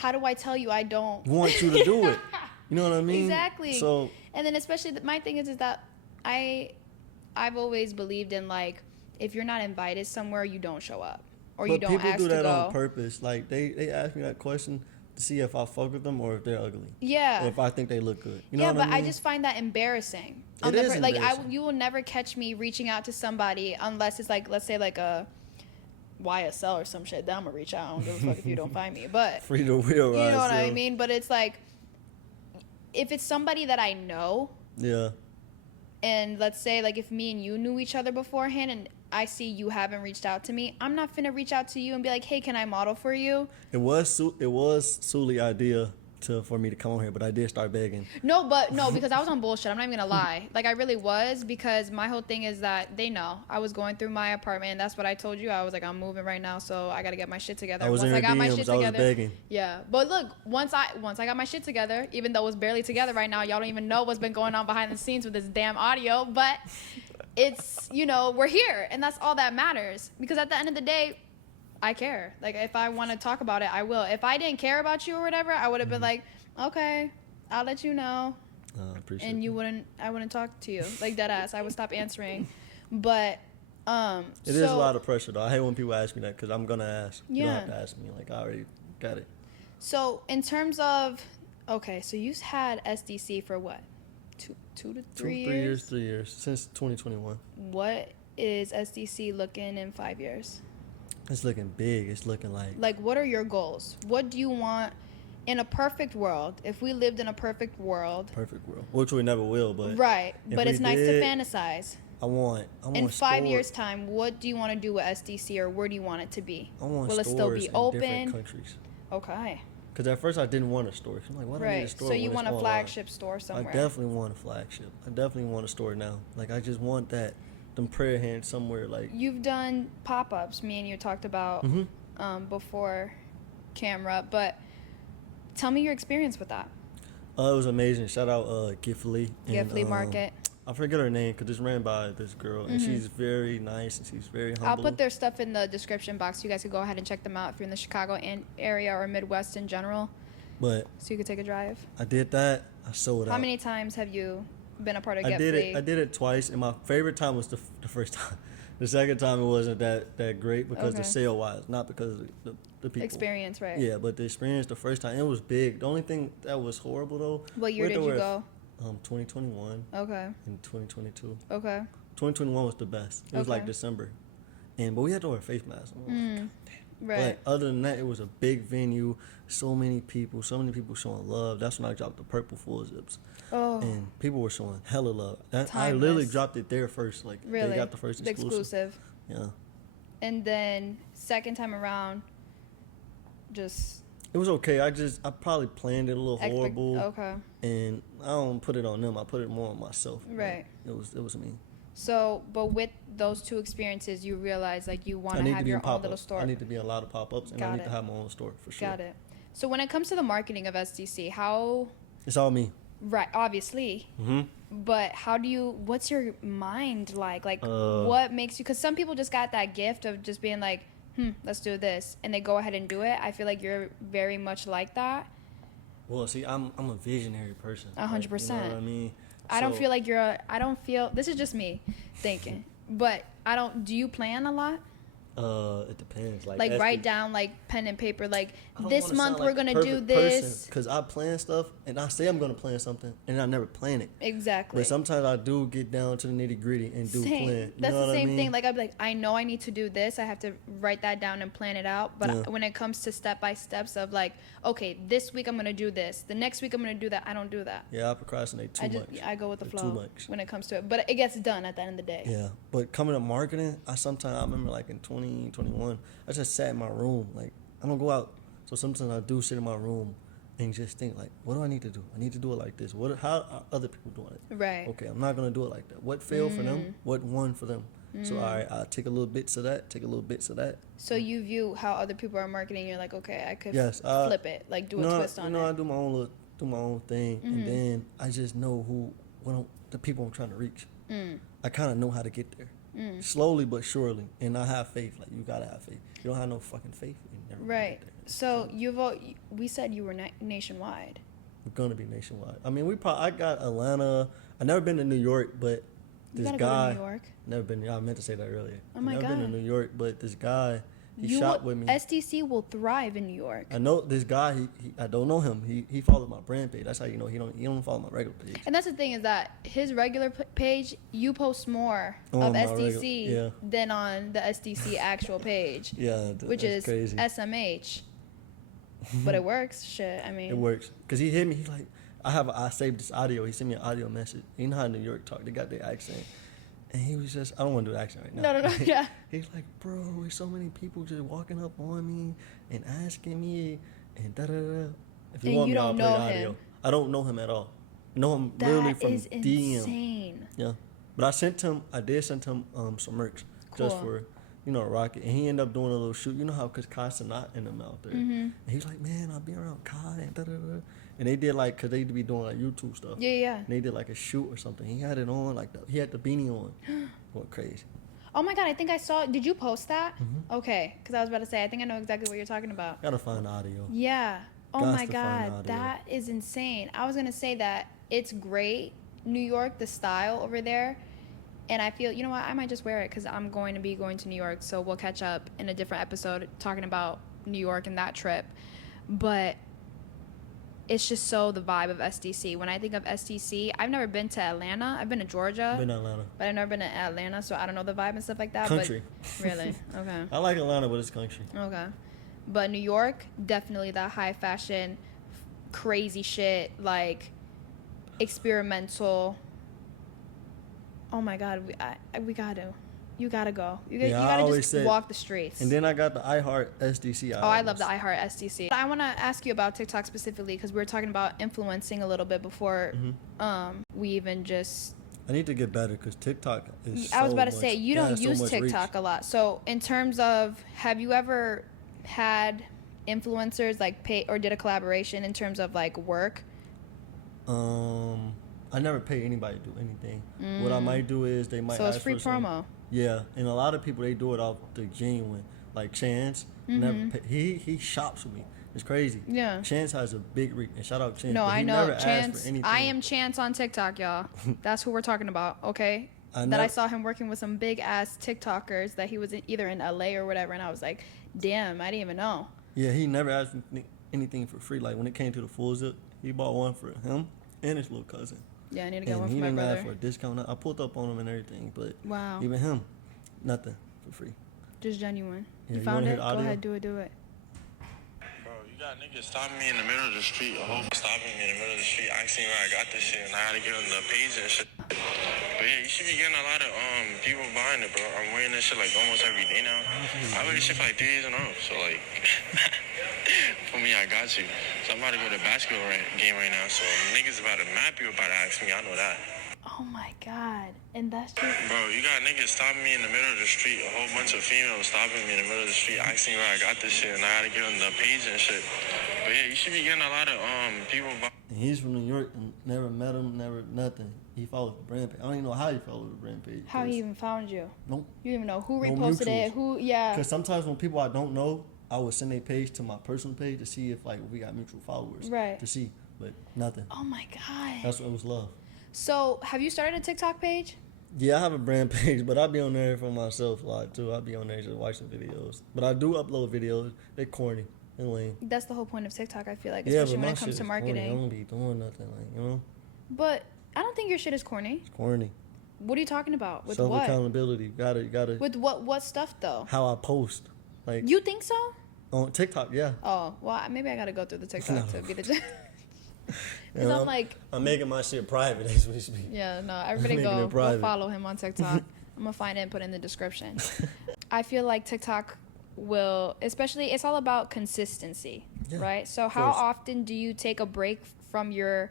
how do I tell you I don't want you to do it? You know what I mean? Exactly. So, and then especially my thing is that I've always believed in, like, if you're not invited somewhere, you don't show up, or you don't ask to go. But people do that on purpose. Like, they ask me that question to see if I fuck with them or if they're ugly. Yeah. Or if I think they look good. You know what I mean? I just find that embarrassing. It is embarrassing. Like, you will never catch me reaching out to somebody unless it's like, let's say like a YSL or some shit. Then I'm gonna reach out. I don't give a fuck if you don't find me. But free to wheel, you know what I mean? But it's like, if it's somebody that I know. Yeah. And let's say, like, if me and you knew each other beforehand and I see you haven't reached out to me, I'm not finna reach out to you and be like, hey, can I model for you? It was Suli's idea for me to come on here, but I did start begging. No, because I was on bullshit. I'm not even gonna lie. Like, I really was, because my whole thing is that they know I was going through my apartment, and that's what I told you. I was like, I'm moving right now, so I gotta get my shit together. Once I got my shit together, I was begging. Yeah, but look, once I got my shit together, even though it's barely together right now, y'all don't even know what's been going on behind the scenes with this damn audio, but it's, you know, we're here, and that's all that matters. Because at the end of the day, I care. Like, if I want to talk about it, I will. If I didn't care about you or whatever, I would have been like, okay, I'll let you know. I appreciate and I wouldn't talk to you. Like, dead ass. I would stop answering. But, it is a lot of pressure, though. I hate when people ask me that, because I'm going to ask. Yeah. You don't have to ask me. Like, I already got it. So, in terms of, okay, so you've had SDC for what? Two to three years? 3 years. Since 2021. What is SDC looking in 5 years? It's looking big. It's looking like, what are your goals? What do you want in a perfect world? If we lived in a perfect world, which we never will, but right. But it's nice to fantasize. I want in 5 years' time, what do you want to do with SDC, or where do you want it to be? I want will stores it still be in open? Different countries. Okay. Because at first I didn't want a store. I'm like, why do I need a store? So you want a flagship store somewhere? I definitely want a flagship. I definitely want a store now. Like, I just want that. Them prayer hands somewhere, like. You've done pop-ups, me and you talked about before camera, but tell me your experience with that. It was amazing. Shout out Giffley. Giffley Market. I forget her name because it's ran by this girl, and she's very nice and she's very humble. I'll put their stuff in the description box. You guys can go ahead and check them out if you're in the Chicago area or Midwest in general. But so you could take a drive. I did that. I sold out. How many times have you been a part of Get Free? I did it twice, and my favorite time was the first time. The second time it wasn't that great because the sale wise, not because of the people. Experience, right? Yeah, but the experience the first time, it was big. The only thing that was horrible though. What year did you go? 2021. Okay. And 2022. Okay. 2021 was the best. It was like December, but we had to wear face masks. Right. But other than that, it was a big venue. So many people showing love. That's when I dropped the purple full zips. Oh. And people were showing hella love. I literally dropped it there first. Like, really? They got the first exclusive. Yeah. And then second time around, just. It was okay. I probably planned it a little horrible. Okay. And I don't put it on them. I put it more on myself. Right. It was me. So, but with those two experiences, you realize like you want to have your own little store. I need to be a lot of pop-ups, and I need to have my own store for sure. Got it. So when it comes to the marketing of SDC, how? It's all me. Right, obviously. Mm-hmm. But what's your mind like? Like, what makes you, because some people just got that gift of just being like, let's do this. And they go ahead and do it. I feel like you're very much like that. Well, see, I'm a visionary person. 100%. Like, you know what I mean? I don't feel like this is just me thinking, but do you plan a lot? It depends. Like write down like pen and paper. Like this month we're gonna do this. Because I plan stuff and I say I'm gonna plan something and I never plan it. Exactly. But sometimes I do get down to the nitty gritty and do plan. That's the same thing. Like I'd be like, I know I need to do this. I have to write that down and plan it out. But when it comes to step by steps of like, okay, this week I'm gonna do this. The next week I'm gonna do that. I don't do that. Yeah, I procrastinate too much. I go with the flow too much when it comes to it. But it gets done at the end of the day. Yeah. But coming to marketing, I remember like in 2021, I just sat in my room. Like, I don't go out. So sometimes I do sit in my room and just think like, what do I need to do? I need to do it like this. How are other people doing it? Right. Okay, I'm not going to do it like that. What failed for them? What won for them? So, all right, I'll take a little bits of that, take a little bits of that. So you view how other people are marketing, you're like, okay, I could flip it, like do a twist on it. I do my own thing, and then I just know the people I'm trying to reach. I kind of know how to get there. Slowly but surely, and I have faith. Like, you gotta have faith. You don't have no fucking faith, Never Right. did that. So we said you were nationwide. We're gonna be nationwide. I mean, I got Atlanta. I never been to New York, but You this gotta guy. go to New York. Never been. I meant to say that earlier. Oh my never God. been to New York, but this guy, he shot with me. SDC will thrive in New York. I know this guy. I don't know him. He followed my brand page. That's how you know he don't follow my regular page. And that's the thing is that his regular page, you post more of SDC than on the SDC actual page. Yeah, which is crazy. SMH. But it works. Shit, I mean. It works. Cause he hit me. He's like, I saved this audio. He sent me an audio message. You know how New York talk? They got their accent. And he was just, I don't want to do the accent right now. No, yeah. He's like, bro, there's so many people just walking up on me and asking me and da-da-da. If you And want you me, I'll don't play the know audio. him. I don't know him at all. I know him literally from That is DM. insane. Yeah. But I did send him some merch just Cool. for, Rocket. And he ended up doing a little shoot. You know how, because Kai's not in them out there. Mm-hmm. And he's like, man, I'll be around Kai and da-da-da. And they did like, because they be doing like YouTube stuff. Yeah. And they did like a shoot or something. He had it on, he had the beanie on. Went crazy. Oh my God, I think I saw. Did you post that? Mm-hmm. Okay, because I was about to say, I think I know exactly what you're talking about. Gotta find the audio. Yeah. Oh Gots my to find God, audio. that is insane. I was gonna say that it's great, New York, the style over there, and I feel, you know what, I might just wear it because I'm going to be going to New York, so we'll catch up in a different episode talking about New York and that trip. But it's just so the vibe of SDC. When I think of SDC, I've never been to Atlanta. I've been to Georgia. Been to Atlanta. But I've never been to Atlanta, so I don't know the vibe and stuff like that. Country. But really? Okay. I like Atlanta, but it's country. Okay. But New York, definitely that high fashion, crazy shit, like experimental. Oh my God, we gotta. You gotta go. You gotta just walk the streets. And then I got the iHeart SDC. Oh, I love the iHeart SDC. I want to ask you about TikTok specifically because we were talking about influencing a little bit before we even just. I need to get better because TikTok is. I was about to say you don't use TikTok a lot. So in terms of, have you ever had influencers like pay or did a collaboration in terms of like work? I never pay anybody to do anything. What I might do is they might. So it's ask free for some, promo. Yeah, and a lot of people they do it off the genuine. Like Chance, never pay, he shops with me. It's crazy. Yeah. Chance has a big reach, and shout out Chance. No, but I he know never Chance. asked for anything. I am Chance on TikTok, y'all. That's who we're talking about. Okay. I saw him working with some big ass TikTokers that he was either in LA or whatever, and I was like, damn, I didn't even know. Yeah, he never asked me anything for free. Like when it came to the full zip, he bought one for him and his little cousin. Yeah, I need to get and one for he my didn't brother. ask for a discount. I pulled up on him and everything, but Wow. even him, nothing for free. Just genuine. Yeah, you you found wanna it? hear the Go audio? ahead, do it. Bro, you got niggas stopping me in the middle of the street. A whole stopping me in the middle of the street, asking where I got this shit, and I had to give them the page and shit. But yeah, you should be getting a lot of people buying it, bro. I'm wearing this shit like almost every day now. I wear this shit for like 3 days in a row, so like, for me, I got you. So I'm about to go to the basketball game right now, so niggas about to map you about to ask me, I know that. Oh my God. And that's just. Bro, you got niggas stopping me in the middle of the street, a whole bunch of females stopping me in the middle of the street, asking where I got this shit, and I had to give them the page and shit. But yeah, you should be getting a lot of people buying. And he's from New York and never met him, never nothing. He followed the brand page. I don't even know how he followed the brand page. How he even found you? Nope. You don't even know who No reposted it, mutuals. who, yeah. Because sometimes when people I don't know, I would send their page to my personal page to see if like we got mutual followers. Right. To see, but nothing. Oh my God. That's what it was love. So, have you started a TikTok page? Yeah, I have a brand page, but I be on there for myself a lot too. I be on there just watching videos. But I do upload videos. They're corny and lame. That's the whole point of TikTok, I feel like, Yeah, especially but when my it comes shit to is corny. I marketing. don't be doing nothing like, But I don't think your shit is corny. it's corny. What are you talking about? With Self what? accountability. You gotta. With what stuff though? How I post, like You think so? on TikTok, yeah. Oh, well, maybe I gotta go through the TikTok to be the judge. You Because know, I'm like, I'm making my shit private as we speak. yeah, no, everybody Making go it private. follow him on TikTok. I'm gonna find it and put it in the description. I feel like TikTok will, especially, it's all about consistency, Yeah, right? So of how course. often do you take a break from your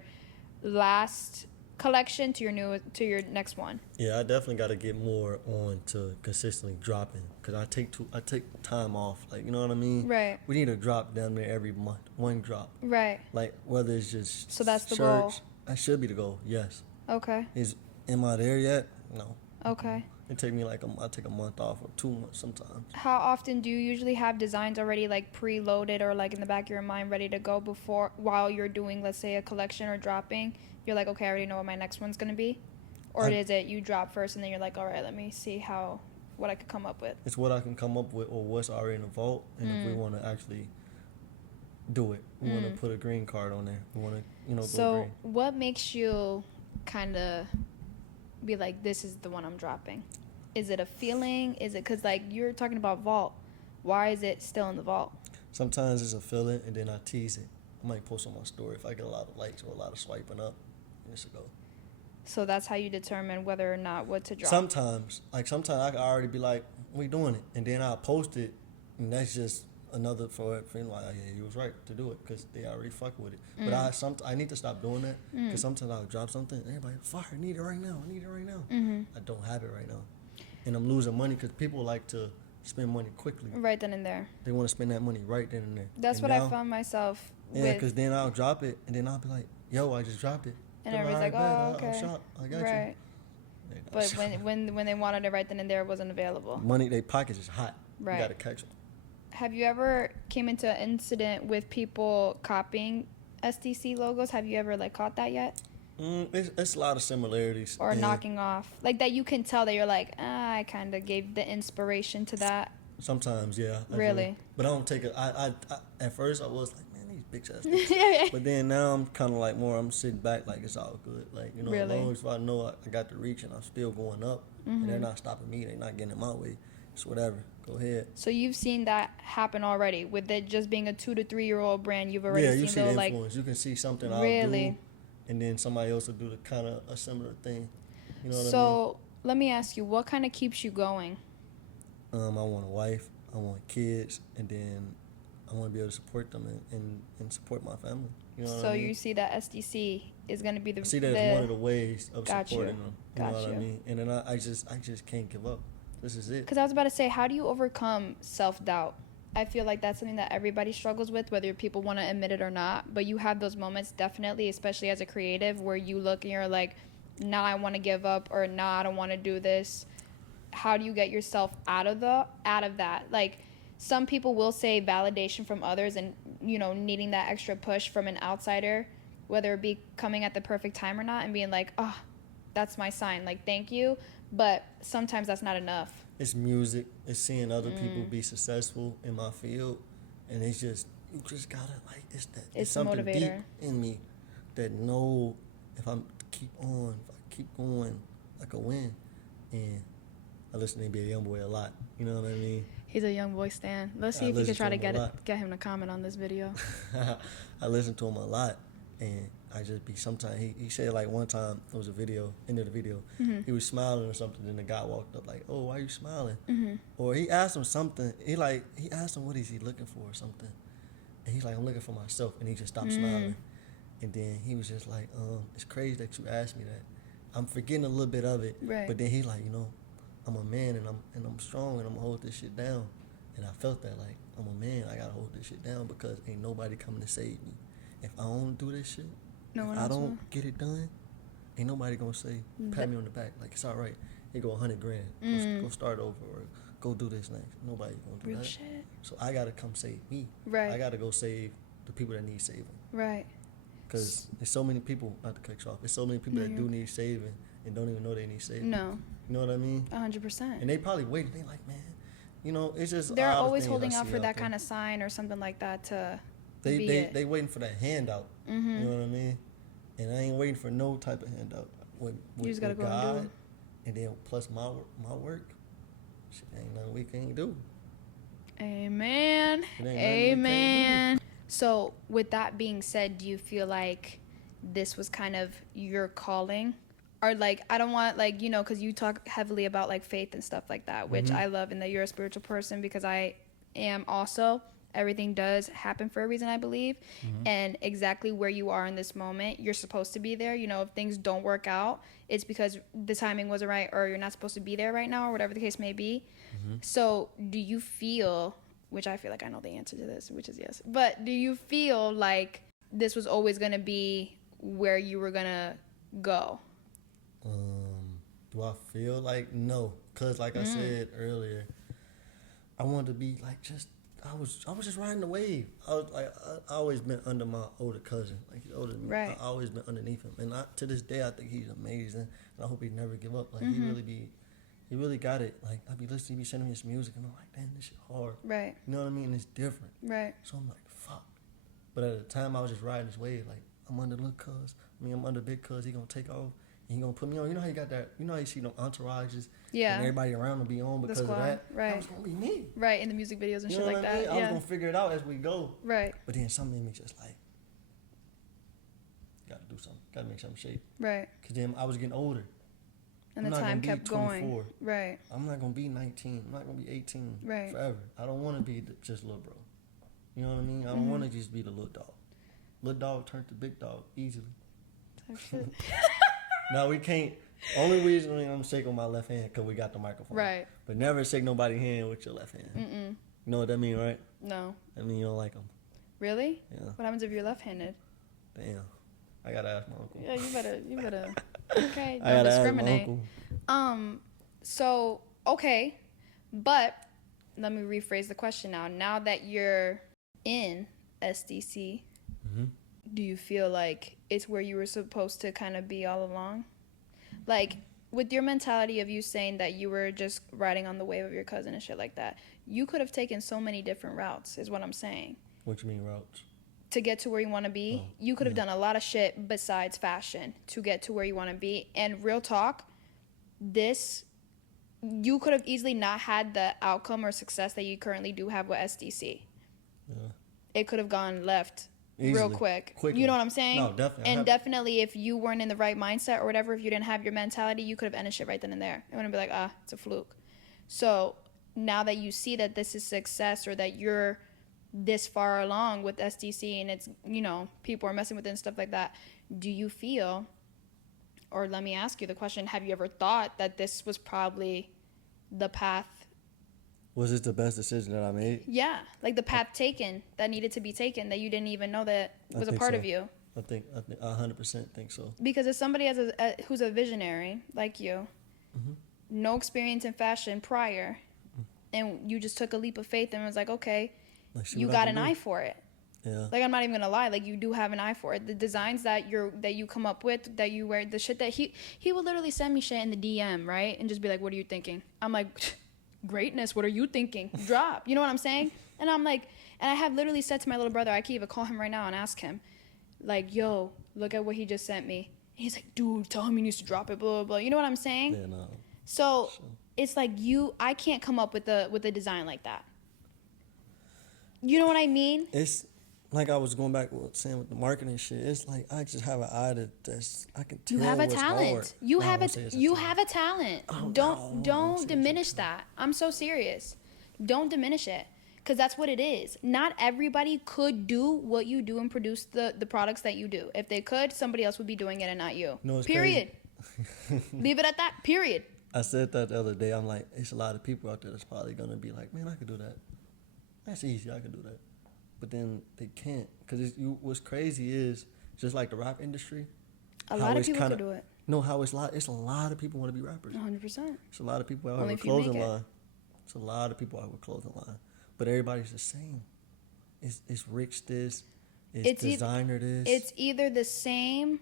last collection to your next one? Yeah, I definitely got to get more on to consistently dropping because I take time off. Like, you know what I mean? Right. We need to drop down there every month, one drop. Right. Like whether it's just So that's the shirts, goal. That should be the goal. Yes. Okay. Am I there yet? No. Okay. It take me like I take a month off or 2 months sometimes. How often do you usually have designs already like preloaded or like in the back of your mind ready to go while you're doing, let's say, a collection or dropping? You're like, okay, I already know what my next one's gonna be, or is it you drop first and then you're like, all right, let me see what I could come up with? It's what I can come up with or what's already in the vault, and if we want to actually do it, we want to put a green card on there. We want to, go So green. what makes you kind of be like, this is the one I'm dropping? Is it a feeling? Is it because like you're talking about vault? Why is it still in the vault? Sometimes it's a feeling, and then I tease it. I might post on my story if I get a lot of likes or a lot of swiping up. It's a go. So that's how you determine whether or not what to drop. Sometimes I can already be like, we doing it, and then I'll post it, and that's just another for feeling like, yeah, you was right to do it because they already fuck with it. But I need to stop doing that because sometimes I'll drop something and everybody, fuck, I need it right now. I don't have it right now, and I'm losing money because people like to spend money quickly. Right then and there. They want to spend that money right then and there. That's and what now, I found myself. Yeah, because then I'll drop it and then I'll be like, yo, I just dropped it. And everybody's like, oh, okay. I'm shocked. I got right. you. But when they wanted it right then and there, it wasn't available. Money, their pockets is hot. Right. You got to catch them. Have you ever came into an incident with people copying SDC logos? Have you ever like caught that yet? It's a lot of similarities. Or knocking off, like that you can tell that you're like, I kind of gave the inspiration to that. Sometimes, yeah. Really? But I don't take it. I at first I was like, man, these bitch ass niggas. But then now I'm kind of like I'm sitting back like it's all good. Like, really? As long as I know I got the reach and I'm still going up and they're not stopping me, they're not getting in my way. It's whatever. Go ahead. So you've seen that happen already with it just being a 2 to 3 year old brand. You've already you seen see the the influence. You can see something really? I'll do, and then somebody else will do the kind of a similar thing. You know what I mean? So let me ask you, what kind of keeps you going? I want a wife. I want kids, and then I want to be able to support them and support my family. You know what I mean? You see that SDC is going to be the... I see that as one of the ways of supporting them. You know what you. I mean? And then I just can't give up. This is it. Because I was about to say, how do you overcome self-doubt? I feel like that's something that everybody struggles with, whether people want to admit it or not. But you have those moments, definitely, especially as a creative, where you look and you're like, nah, I want to give up, or nah, I don't want to do this. How do you get yourself out of that? Like, some people will say validation from others and, needing that extra push from an outsider, whether it be coming at the perfect time or not, and being like, oh, that's my sign, like, thank you. But sometimes that's not enough. It's music. It's seeing other people be successful in my field. And it's just, you just gotta, like, it's something motivator. deep in me that know if I keep going, I can win. And I listen to NBA Youngboy a lot. You know what I mean? He's a young boy stan. Let's see if we can try to get him to comment on this video. I listen to him a lot, and I just be sometimes he said like one time it was a video, end of the video, he was smiling or something, then the guy walked up like, oh, why are you smiling? Or he asked him something. He asked him what is he looking for or something, and he's like, I'm looking for myself, and he just stopped smiling, and then he was just like, it's crazy that you asked me that. I'm forgetting a little bit of it, right. But then he's like, I'm a man and I'm strong and I'm gonna hold this shit down. And I felt that like I'm a man, I gotta hold this shit down because ain't nobody coming to save me. If I don't do this shit, if I don't get it done, ain't nobody gonna say pat me on the back like it's all right. Here go $100,000. Go start over or go do this next. Nobody gonna do Real that. Shit. So I gotta come save me. Right. I gotta go save the people that need saving. Right. Because there's so many people, not to cut you off, there's so many people that do need saving and don't even know they need saving. No. You know what I mean? 100%. And they probably waiting. They like, man, it's just they're always holding out for that kind of sign or something like that to They waiting for that handout. You know what I mean? And I ain't waiting for no type of handout. With you just gotta go God, and do it. And then plus my work, shit ain't nothing we can't do. Amen. Amen. So with that being said, do you feel like this was kind of your calling? Or like, I don't want like, because you talk heavily about like faith and stuff like that, which I love, and that you're a spiritual person, because I am also. Everything does happen for a reason, I believe. And exactly where you are in this moment, you're supposed to be there. If things don't work out, it's because the timing wasn't right, or you're not supposed to be there right now, or whatever the case may be. So do you feel, which I feel like I know the answer to this, which is yes, but do you feel like this was always going to be where you were going to go? Do I feel like no? Cause like I said earlier, I wanted to be like I was just riding the wave. I was like I always been under my older cousin. Like he's older than me. Right. I always been underneath him, and to this day I think he's amazing, and I hope he never give up. Like he really got it. Like I be listening, he be sending me his music, and I'm like, damn, this shit hard. Right. You know what I mean? It's different. Right. So I'm like, fuck. But at the time I was just riding this wave. Like I'm under little cuz. I'm under big cuz. He gonna take off. And he gonna put me on. You know how you got that? You know how you see them entourages? Yeah. And everybody around them be on because of that? Right. That was gonna be me. Right, in the music videos and You shit know like what I that. mean? I was gonna figure it out as we go. Right. But then something made me just like, gotta do something. Gotta make something shape. Right. Cause then I was getting older. And I'm the not time gonna be kept going. 24. Right. I'm not gonna be 19. I'm not gonna be 18 Right. forever. I don't wanna be just little bro. You know what I mean? I don't wanna just be the little dog. Little dog turned to big dog easily. No, we can't. Only reason I'm shaking my left hand because we got the microphone. Right. But never shake nobody's hand with your left hand. Mm-mm. You know what that mean, right? No. I mean, you don't like them. Really? Yeah. What happens if you're left-handed? Damn. I gotta ask my uncle. Yeah, you better. Okay, I don't gotta discriminate. ask my uncle. So, okay. But let me rephrase the question now. Now that you're in SDC, do you feel like it's where you were supposed to kind of be all along? Like, with your mentality of you saying that you were just riding on the wave of your cousin and shit like that, you could have taken so many different routes, is what I'm saying. What you mean routes? To get to where you want to be, you could have done a lot of shit besides fashion to get to where you want to be. And real talk, you could have easily not had the outcome or success that you currently do have with SDC. Yeah. It could have gone left Easily. real quickly. You know what I'm saying? No, definitely. And definitely, if you weren't in the right mindset or whatever, if you didn't have your mentality, you could have ended shit right then and there. It wouldn't be like, it's a fluke. So now that you see that this is success or that you're this far along with SDC and it's, people are messing with it and stuff like that, do you feel, or let me ask you the question, have you ever thought that this was probably the path? Was this the best decision that I made? Yeah, like the path taken that needed to be taken that you didn't even know that was a part of you. I think I 100% think so. Because if somebody who's a visionary like you, no experience in fashion prior, and you just took a leap of faith and was like, okay, you got an eye for it. Yeah. Like, I'm not even gonna lie, like, you do have an eye for it. The designs that you come up with, that you wear, the shit that he will literally send me shit in the DM, right, and just be like, what are you thinking? I'm like, greatness, what are you thinking? Drop. You know what I'm saying? And I'm like, and I have literally said to my little brother, I can even call him right now and ask him, like, yo, look at what he just sent me. And he's like, dude, tell him he needs to drop it, blah, blah, blah. You know what I'm saying? Yeah, no. So it's like I can't come up with a design like that. You know what I mean? It's like I was going back saying with the marketing shit. It's like I just have an eye that's I can tell. You have a what's talent. hard. You No, have I a won't say it's you have a talent. Oh, Don't no, I won't say it's a diminish that. I'm so serious. Don't diminish it, because that's what it is. Not everybody could do what you do and produce the products that you do. If they could, somebody else would be doing it and not you. No, it's period. crazy. Leave it at that. Period. I said that the other day. I'm like, it's a lot of people out there that's probably gonna be like, man, I could do that. That's easy. I could do that. But then they can't, because what's crazy is just like the rap industry. A lot of people could do it. No, how it's a lot of people want to be rappers. 100%. It's a lot of people out here Only with if you make clothing it. line. It's a lot of people out here with clothing line, but everybody's the same. It's rich this, it's designer this. It's either the same,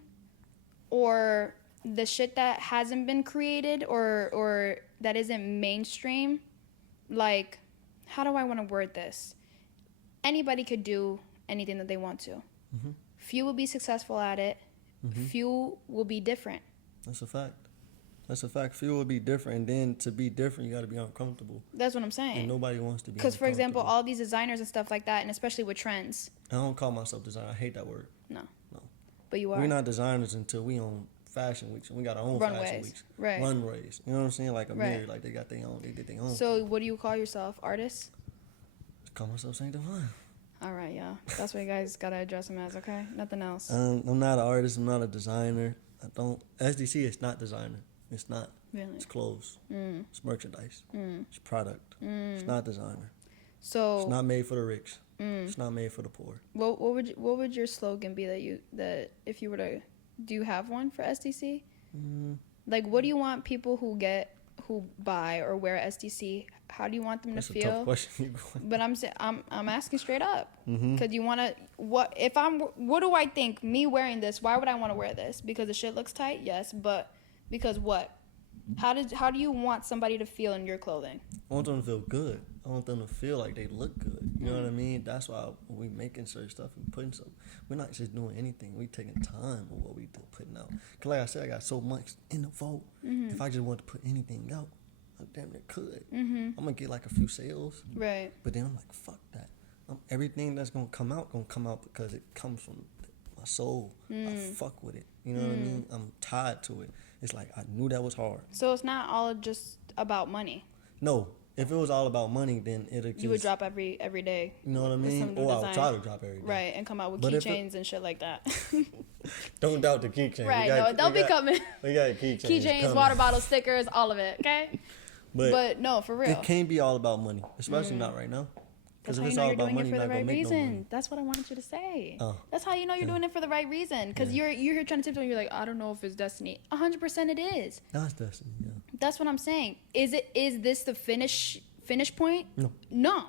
or the shit that hasn't been created or that isn't mainstream. Like, how do I want to word this? Anybody could do anything that they want to. Mm-hmm. Few will be successful at it. Mm-hmm. Few will be different. That's a fact. That's a fact. Few will be different, and then to be different, you got to be uncomfortable. That's what I'm saying. And nobody wants to be. Because, for example, uncomfortable. all these designers and stuff like that, and especially with trends. I don't call myself designer. I hate that word. No. No. But you are. We're not designers until we own fashion weeks, and we got our own Runways. fashion weeks. Right. Runways. You know what I'm saying? Like a Right. mirror. Like they got their own. They did their own. So, what do you call yourself? Artist? I call myself Saint Davaun. All right, yeah. That's what you guys got to address him as, okay? Nothing else. I'm not an artist. I'm not a designer. I don't. SDC is not designer. It's not. Really? It's clothes. It's merchandise. Mm. It's product. It's not designer. So It's not made for the rich. It's not made for the poor. what would your slogan be that if you were to, do you have one for SDC? Like, what do you want people who get who buy or wear SDC, how do you want them That's to a feel? tough question. But I'm asking straight up. Mm-hmm. Cause you wanna what do I think? Me wearing this, why would I want to wear this? Because the shit looks tight, yes, but because what? How do you want somebody to feel in your clothing? I want them to feel good. I want them to feel like they look good. You know what I mean? That's why when we making certain stuff and putting something, we're not just doing anything. We taking time on what we do putting out. Cause like I said, I got so much in the vault. If I just want to put anything out, I damn near could. I'm gonna get like a few sales. Right. But then I'm like, fuck that. Everything that's gonna come out because it comes from my soul. I fuck with it. You know what I mean? I'm tied to it. It's like I knew that was hard. So it's not all just about money. No, if it was all about money, then it'd just, You would drop every day. You know what I with mean? some new Or I would design. try to drop every day. Right, and come out with But if keychains and shit like that. Don't doubt the keychain. Right, no, they'll be coming. We got keychains. Keychains, coming. water bottles, stickers, all of it. Okay. But no, for real. It can't be all about money, especially not right now. That's Because how if you it's know all you're about doing money, it you're for the not gonna right make no money. reason. That's what I wanted you to say. Oh. That's how you know you're doing it for the right reason. Because Yeah. you're here trying to tiptoe and you're like, I don't know if it's destiny. 100% it is. That's destiny. Yeah. That's what I'm saying. Is this the finish point? No. No.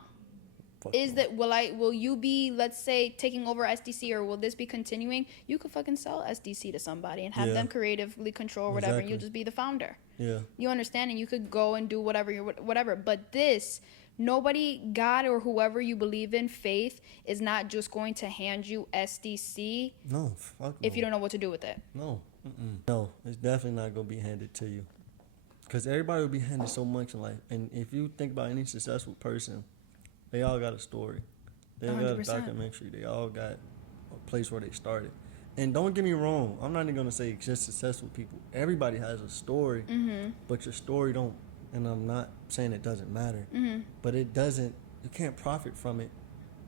Fuck Is no. that will you be, let's say, taking over SDC, or will this be continuing? You could fucking sell SDC to somebody and have Yeah. them creatively control whatever, and Exactly. you'll just be the founder. Yeah. You understand? And you could go and do whatever. But this, nobody, God or whoever you believe in, faith, is not just going to hand you SDC No. Fuck if no. you don't know what to do with it. No. No. It's definitely not gonna be handed to you. Because everybody will be handed so much in life. And if you think about any successful person, they all got a story. They all got a 100%. documentary. They all got a place where they started. And don't get me wrong, I'm not even gonna say just successful people. Everybody has a story, but your story don't. And I'm not saying it doesn't matter, but it doesn't. You can't profit from it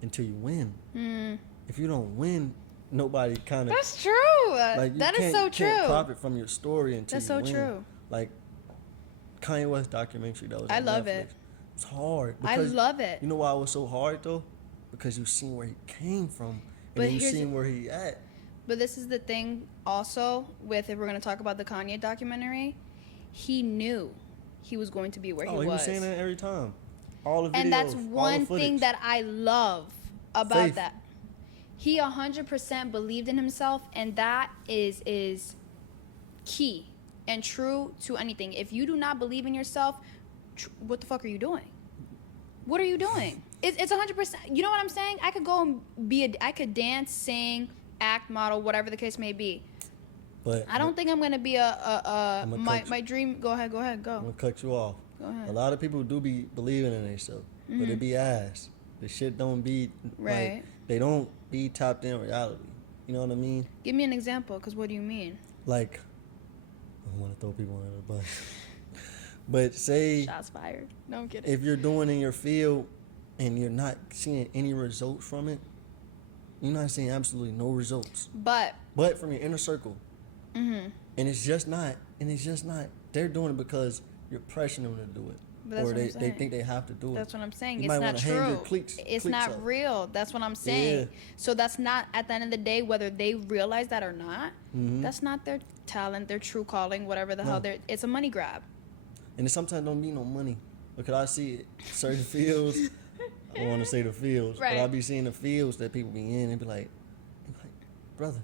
until you win. If you don't win, nobody kind of. That's true. Like, That is so true. You can't profit from your story until That's you so win. true. Like Kanye West documentary that was. I on love Netflix. it. It's hard. I because- love it. You know why it was so hard though? Because you seen where he came from, and But then you here's seen where he at. But this is the thing also with, if we're going to talk about the Kanye documentary, he knew he was going to be where he was. He was saying that every time. All the videos, And that's all the one thing footage. that I love about Faith. that. He 100% believed in himself, and that is key and true to anything. If you do not believe in yourself, what the fuck are you doing? What are you doing? It's 100%. You know what I'm saying? I could go and I could dance, sing, act, model, whatever the case may be. But I don't think I'm gonna be cut my dream. Go ahead, I'm go. gonna cut you off. Go ahead. A lot of people do be believing in themselves, but it be ass. The shit don't be Right. like, they don't be tapped in reality. You know what I mean? Give me an example, cause what do you mean? Like, I don't want to throw people under the bus, but say Shots fired. No, I'm kidding. if you're doing in your field and you're not seeing any results from it, you're not seeing absolutely no results. But From your inner circle, mm-hmm. and it's just not. They're doing it because you're pressuring them to do it, But that's or what they I'm saying. think they have to do it. That's what I'm saying. You It's might not wanna hang your true. cleats It's not up. real. That's what I'm saying. Yeah. So that's not, at the end of the day, whether they realize that or not, Mhm. that's not their talent, their true calling, whatever the hell. It's a money grab. And it sometimes don't need no money, because I see it certain fields. I don't want to say the fields, Right. but I be seeing the fields that people be in and be like, brother,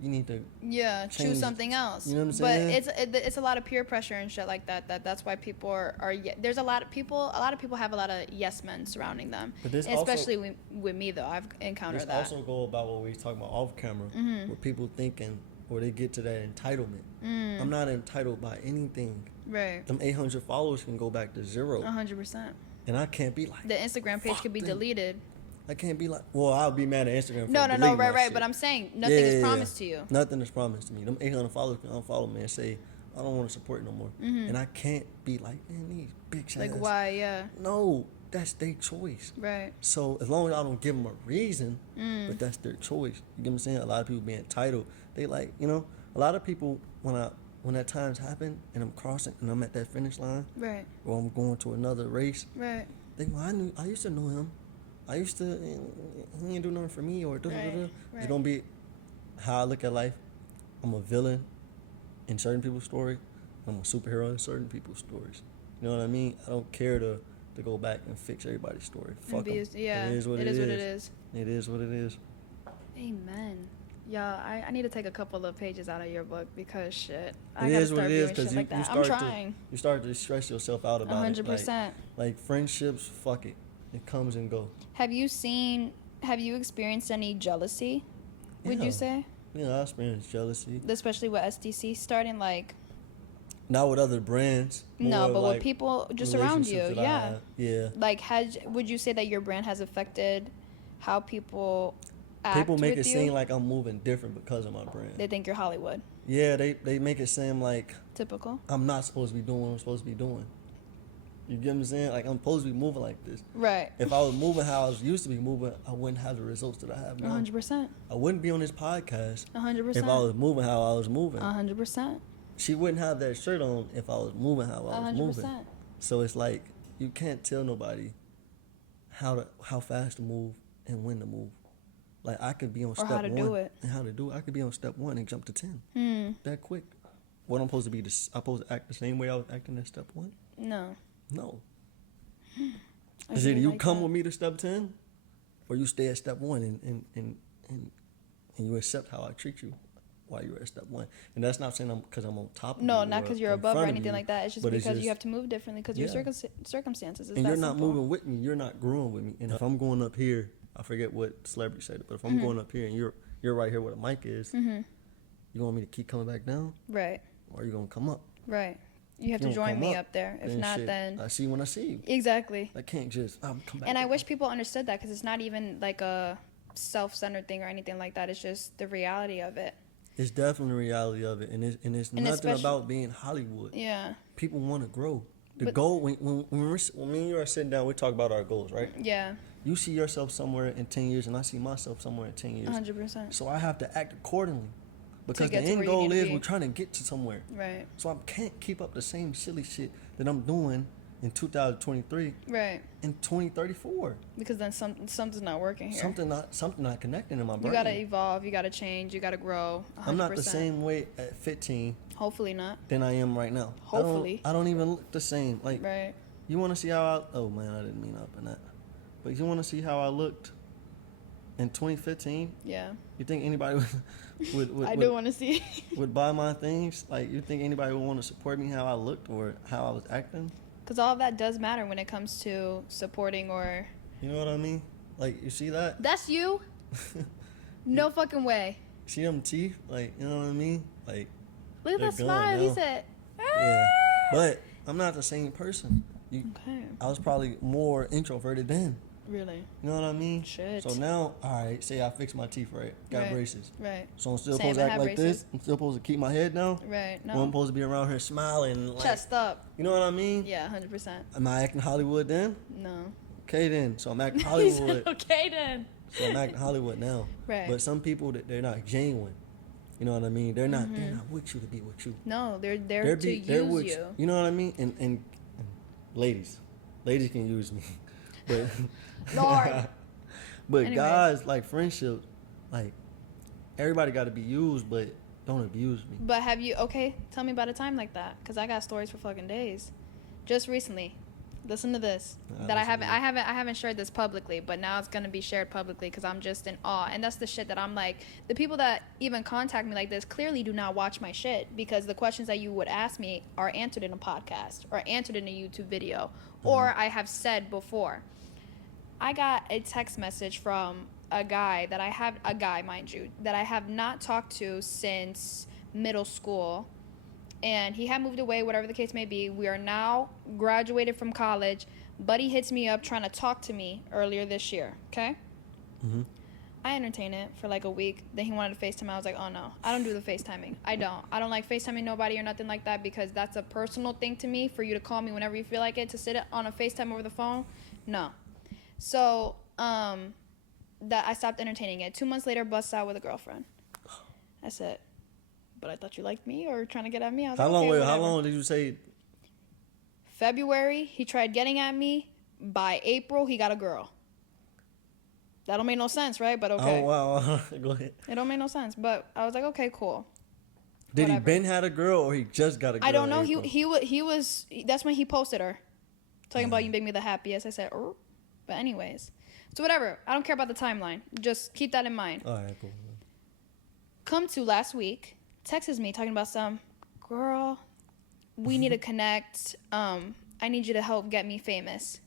you need to. Yeah, Change- choose something else. you know what I'm saying? But it's a lot of peer pressure and shit like that. That's why people are there's a lot of people have a lot of yes men surrounding them. But this Especially with me though, I've encountered This that. also go about what we was talking about off camera, where people thinking, or they get to that entitlement. I'm not entitled by anything. Right. Them 800 followers can go back to 0, 100%. and I can't be like. The Instagram page Fuck could be them. deleted. I can't be like. Well, I'll be mad at Instagram. For No, deleting my right. shit. But I'm saying nothing is promised to you. Nothing is promised to me. Them 800 followers can unfollow me and say, I don't want to support you no more. And I can't be like, man, these bitch Like ass. why? Yeah. No, that's their choice. Right. So as long as I don't give them a reason, but that's their choice. You get what I'm saying? A lot of people be entitled. They like, a lot of people when that times happen and I'm crossing and I'm at that finish line, Right. or I'm going to another race, Right. they go, I used to know him. He didn't do nothing for me, or Right, It's right. gonna be how I look at life. I'm a villain in certain people's story. I'm a superhero in certain people's stories. You know what I mean? I don't care to go back and fix everybody's story. Fuck 'em. Yeah, It is what it is is. what it is. It is what it is. Amen. Yeah, I need to take a couple of pages out of your book because shit. I It gotta is what start it is doing because shit like that. you I'm start trying. you start to stress yourself out about 100%. it. Like friendships, fuck it. It comes and go. Have you experienced any jealousy, would Yeah. you say? Yeah, I experienced jealousy. Especially with SDC starting, like... Not with other brands. No, more but like with people just around you, relationships that I yeah. have. Yeah. Like, would you say that your brand has affected how people act People make with it you? seem like I'm moving different because of my brand. They think you're Hollywood. Yeah, they make it seem like Typical. I'm not supposed to be doing what I'm supposed to be doing. You get what I'm saying? Like, I'm supposed to be moving like this. Right. If I was moving how I was used to be moving, I wouldn't have the results that I have now. 100%. I wouldn't be on this podcast 100%. if I was moving how I was moving. 100%. She wouldn't have that shirt on if I was moving how I was 100%. moving. So it's like, you can't tell nobody how fast to move and when to move. Like, I could be on step how to one do it. and how to do it. I could be on step 1 and jump to 10 that quick. What I'm supposed to be? I'm supposed to act the same way I was acting at step 1? No. No. I Is really it you like come that. with me to step 10, or you stay at step 1 and you accept how I treat you while you're at step 1? And that's not saying because I'm on top of you. No, not or because you're in above or front of anything you, like that. It's just but because you have to move differently because Yeah. your circumstances. It's and that you're not simple. moving with me. You're not growing with me. And if I'm going up here, I forget what celebrity said it, but if I'm going up here and you're right here where the mic is, you want me to keep coming back down, Right. or are you gonna come up? Right. You have You to don't join come me up, up there. If then not, shit, then... I see you when I see you. Exactly. I can't just come back. And I up. wish people understood that because it's not even like a self-centered thing or anything like that. It's just the reality of it. It's definitely the reality of it, and it's And nothing especially- about being Hollywood. Yeah. People want to grow. The But- goal when me and you are sitting down, we talk about our goals, right? Yeah. You see yourself somewhere in 10 years, and I see myself somewhere in 10 years. 100%. So I have to act accordingly, because the get to end where you goal need to is be. we're trying to get to somewhere. Right. So I can't keep up the same silly shit that I'm doing in 2023 Right. in 2034. Because then something's not working here. Something not connecting in my brain. You gotta evolve. You gotta change. You gotta grow. 100%. I'm not the same way at 15 Hopefully not. than I am right now. Hopefully. I don't even look the same. Like, Right. you want to see how I... Oh, man, I didn't mean up in that. But you want to see how I looked in 2015? Yeah. You think anybody would I do want to see. would buy my things? Like, you think anybody would want to support me how I looked or how I was acting? Because all of that does matter when it comes to supporting or... You know what I mean? Like, you see that? That's you? No fucking way. See them teeth? Like, you know what I mean? Like, Look at They're that gone smile. He now. said... yeah. But I'm not the same person. Okay. I was probably more introverted then. Really? You know what I mean? Shit. So now, all right, say I fixed my teeth, right? Got Right. braces. Right. So I'm still Same, supposed to I act have like braces. this? I'm still supposed to keep my head down? Right. Or I'm No. supposed to be around here smiling? Like, Chest up. you know what I mean? Yeah, 100%. Am I acting Hollywood then? No. Okay then. So I'm acting He said, Hollywood. okay then. So I'm acting Hollywood now. Right. But some people, they're not genuine. You know what I mean? They're not with you to be with you. No, they're there They're to they're use with you. You know what I mean? And ladies can use me. But Lord. but Anyways. guys, like, friendship, like, everybody got to be used, but don't abuse me. But have you... Okay, tell me about a time like that. Because I got stories for fucking days. Just recently. Listen to this. Nah, That I listen haven't, to I haven't shared this publicly, but now it's gonna be shared publicly because I'm just in awe. And that's the shit that I'm like, the people that even contact me like this clearly do not watch my shit because the questions that you would ask me are answered in a podcast or answered in a YouTube video or I have said before. I got a text message from a guy, mind you, that I have not talked to since middle school. And he had moved away, whatever the case may be. We are now graduated from college. Buddy hits me up trying to talk to me earlier this year, okay? Mm-hmm. I entertained it for like a week. Then he wanted to FaceTime. I was like, oh no, I don't do the FaceTiming. I don't like FaceTiming nobody or nothing like that because that's a personal thing to me for you to call me whenever you feel like it. To sit on a FaceTime over the phone, no. So, that I stopped entertaining it. 2 months later, busts out with a girlfriend. I said, but I thought you liked me or trying to get at me. I was How like, long? okay, Wait, how whatever. long did you say? February, he tried getting at me. By April, he got a girl. That don't make no sense, right? But okay. Oh wow. Go ahead. It don't make no sense. But I was like, okay, cool. Did he whatever. been had a girl or he just got a girl? I don't know. in April? He was. That's when he posted her, talking about you make me the happiest. I said, oh. But anyways, so whatever. I don't care about the timeline. Just keep that in mind. All right, cool. Come to last week, texts me talking about some girl. We need to connect. I need you to help get me famous.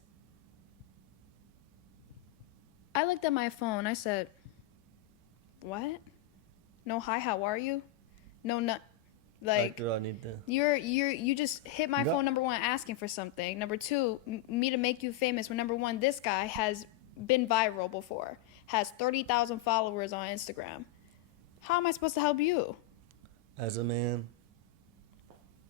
I looked at my phone. I said, what? No, hi, how are you? No, not like girl, I need to. you just hit my Yep. phone, number one, asking for something. Number two, me to make you famous when number one, this guy has been viral before, has 30,000 followers on Instagram. How am I supposed to help you? As a man,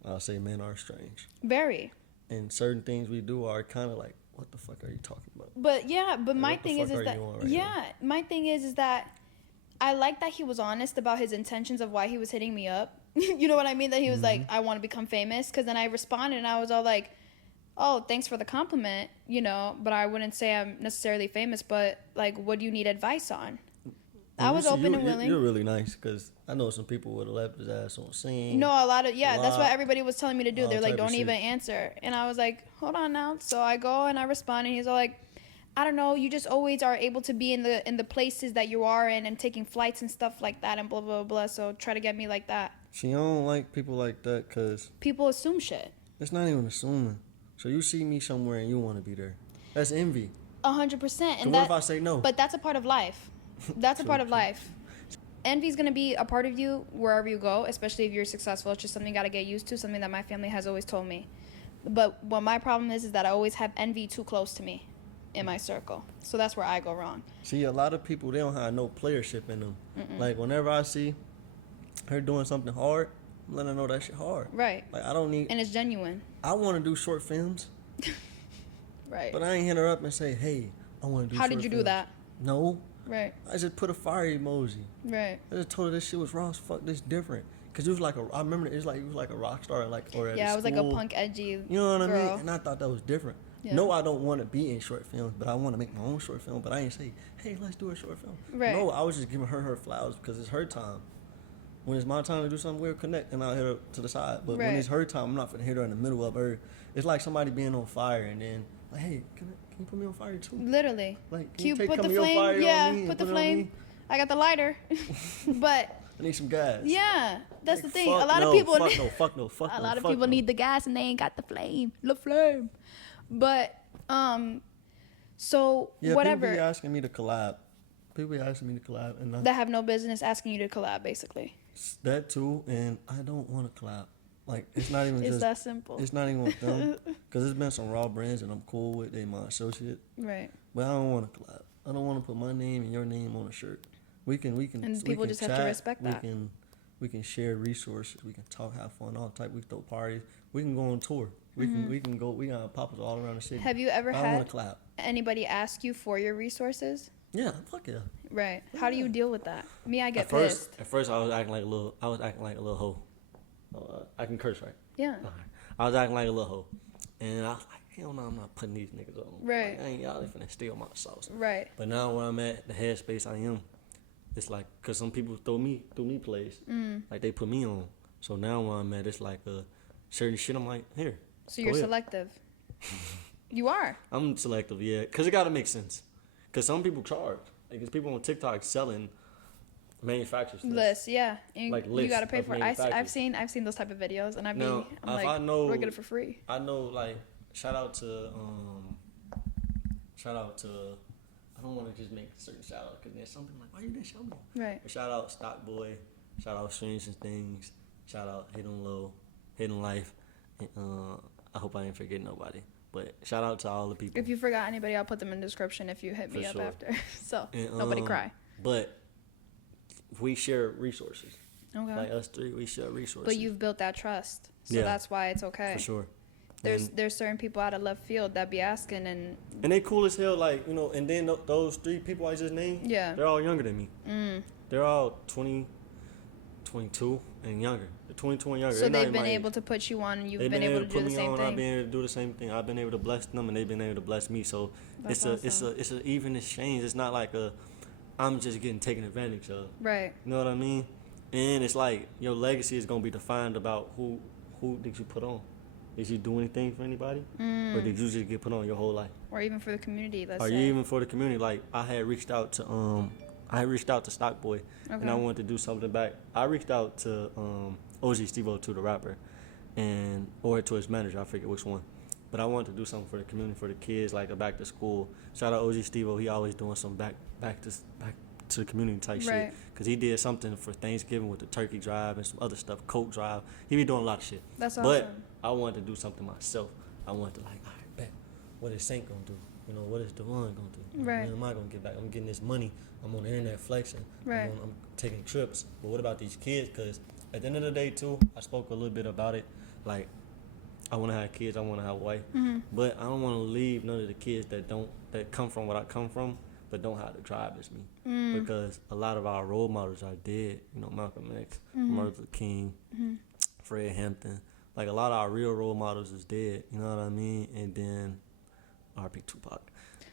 I'll say men are strange. Very. And certain things we do are kind of like, what the fuck are you talking about? But yeah, but my what the thing fuck is are that you on right yeah, my thing is that I like that he was honest about his intentions of why he was hitting me up. You know what I mean? That he was like, I want to become famous. Because then I responded and I was all like, oh, thanks for the compliment, you know, but I wouldn't say I'm necessarily famous, but like, what do you need advice on? I was open and willing. You're really nice because I know some people would have left his ass on scene. No, a lot of, that's what everybody was telling me to do. All They're like, type of don't even shit. answer. And I was like, hold on now. So I go and I respond and he's all like, I don't know, you just always are able to be in the places that you are in and taking flights and stuff like that and blah, blah, blah. So try to get me like that. She don't like people like that because People assume shit. it's not even assuming. So you see me somewhere and you want to be there. That's envy. 100%. So And what if I say no? But that's a part of life. That's a part of True. life. Envy's going to be a part of you wherever you go, especially if you're successful. It's just something you got to get used to, something that my family has always told me. But what my problem is that I always have envy too close to me in my circle. So that's where I go wrong. See, a lot of people, they don't have no playership in them. Like, whenever I see her doing something hard, I'm letting her know that shit hard. Right. Like, I don't need... And it's genuine. I want to do short films, Right. but I ain't hit her up and say, hey, I want to do How short did you do films. that? No. Right. I just put a fire emoji. Right. I just told her this shit was wrong as fuck, this different. Because it was like I remember it was like a rock star, like, or at Yeah, a I was like a school. punk, edgy You know what I girl. mean? And I thought that was different. Yeah. No, I don't want to be in short films, but I want to make my own short film. But I ain't say, hey, let's do a short film. Right. No, I was just giving her flowers because it's her time. When it's my time to do something, we'll connect and I'll hit her to the side. But when Right. it's her time, I'm not finna hit her in the middle of her. It's like somebody being on fire and then, like, hey, can you put me on fire too? Literally. Like, Can you take put some the of your flame? fire on Yeah, me and put the it on flame. me? I got the lighter. But I need some gas. yeah, that's Like, the thing. A fuck lot no, of people fuck no. a lot of fuck people no. need the gas and they ain't got the flame. The flame. But so Yeah, whatever. people be asking me to collab. People be asking me to collab, and That have no business asking you to collab, basically. that too. And I don't want to collab. Like, it's not even It's just. that simple. It's not even with them, because there's been some raw brands and I'm cool with. They my associate, Right. but I don't want to collab. I don't want to put my name and your name on a shirt. We can. And we people can just have to chat, respect that. We can share resources. We can talk, have fun, all type. We throw parties. We can go on tour. We can go. We got pop-ups all around the city. Have you ever I don't had want to collab. anybody ask you for your resources? Yeah, fuck yeah. Right. How do you deal with that? Me, I get At pissed. first, I was acting like a little. Hoe. I can curse, right? Yeah. Okay. I was acting like a little hoe, and I was like, hell no, I'm not putting these niggas on. Right. Like, I ain't y'all finna steal my sauce. Right. But now where I'm at, the headspace I am, it's like, cause some people throw me plays, like they put me on. So now where I'm at, it's like certain shit. I'm like, here. So you're go ahead. selective. You are. I'm selective, yeah, cause it gotta make sense. Cause some people charge. Like there's people on TikTok selling manufacturers. Lists, yeah. And Like you lists gotta pay of for it. I've manufacturers. seen those type of videos, and I'm Now, like, if I know- we're getting it for free. I know, like, shout out to, I don't want to just make certain shout out because there's something like, why you didn't show me? Right. But shout out Stock Boy, shout out Strange and Things, shout out Hidden Low, Hidden Life. And, I hope I didn't forget nobody. But shout out to all the people. If you forgot anybody, I'll put them in the description if you hit me For up sure. after. So And, nobody cry. But we share resources. Okay. Like us three, we share resources. But you've built that trust, so Yeah. that's why it's okay. For sure. There's certain people out of left field that be asking, and they cool as hell, like, you know, and then those three people I just named, Yeah. they're all younger than me. They're all 20, 22 and younger. They're 22 and younger. so They're not they've in been my able age. to put you on, and you've They've been able to put do the me same on, I've thing. been able to do the same thing. I've been able to bless them, and they've been able to bless me. So That's it's a even exchange. It's not like I'm just getting taken advantage of. Right. You know what I mean? And it's like your legacy is gonna be defined about who did you put on. Did you do anything for anybody, or did you just get put on your whole life? Or even for the community, let's Or say. even for the community. Like I had reached out to Stockboy, and I wanted to do something back. I reached out to OG Steve-O, to the rapper, or to his manager, I forget which one. But I wanted to do something for the community, for the kids, like a back to school. Shout out OG Steve-O, he always doing some back to the community type shit. Because he did something for Thanksgiving with the turkey drive and some other stuff, Coke drive. He be doing a lot of shit. That's awesome. But I wanted to do something myself. I wanted to like, all right, bet. What is Saint gonna do? You know, what is Davaun gonna do? Right. When am I gonna get back? I'm getting this money. I'm on the internet flexing. Right. I'm taking trips. But what about these kids? Because at the end of the day, too, I spoke a little bit about it. Like, I want to have kids. I want to have a wife. But I don't want to leave none of the kids that come from what I come from, but don't have the drive as me. Because a lot of our role models are dead. You know, Malcolm X, Martin Luther King, Fred Hampton. Like, a lot of our real role models is dead. You know what I mean? And then R.P. Tupac.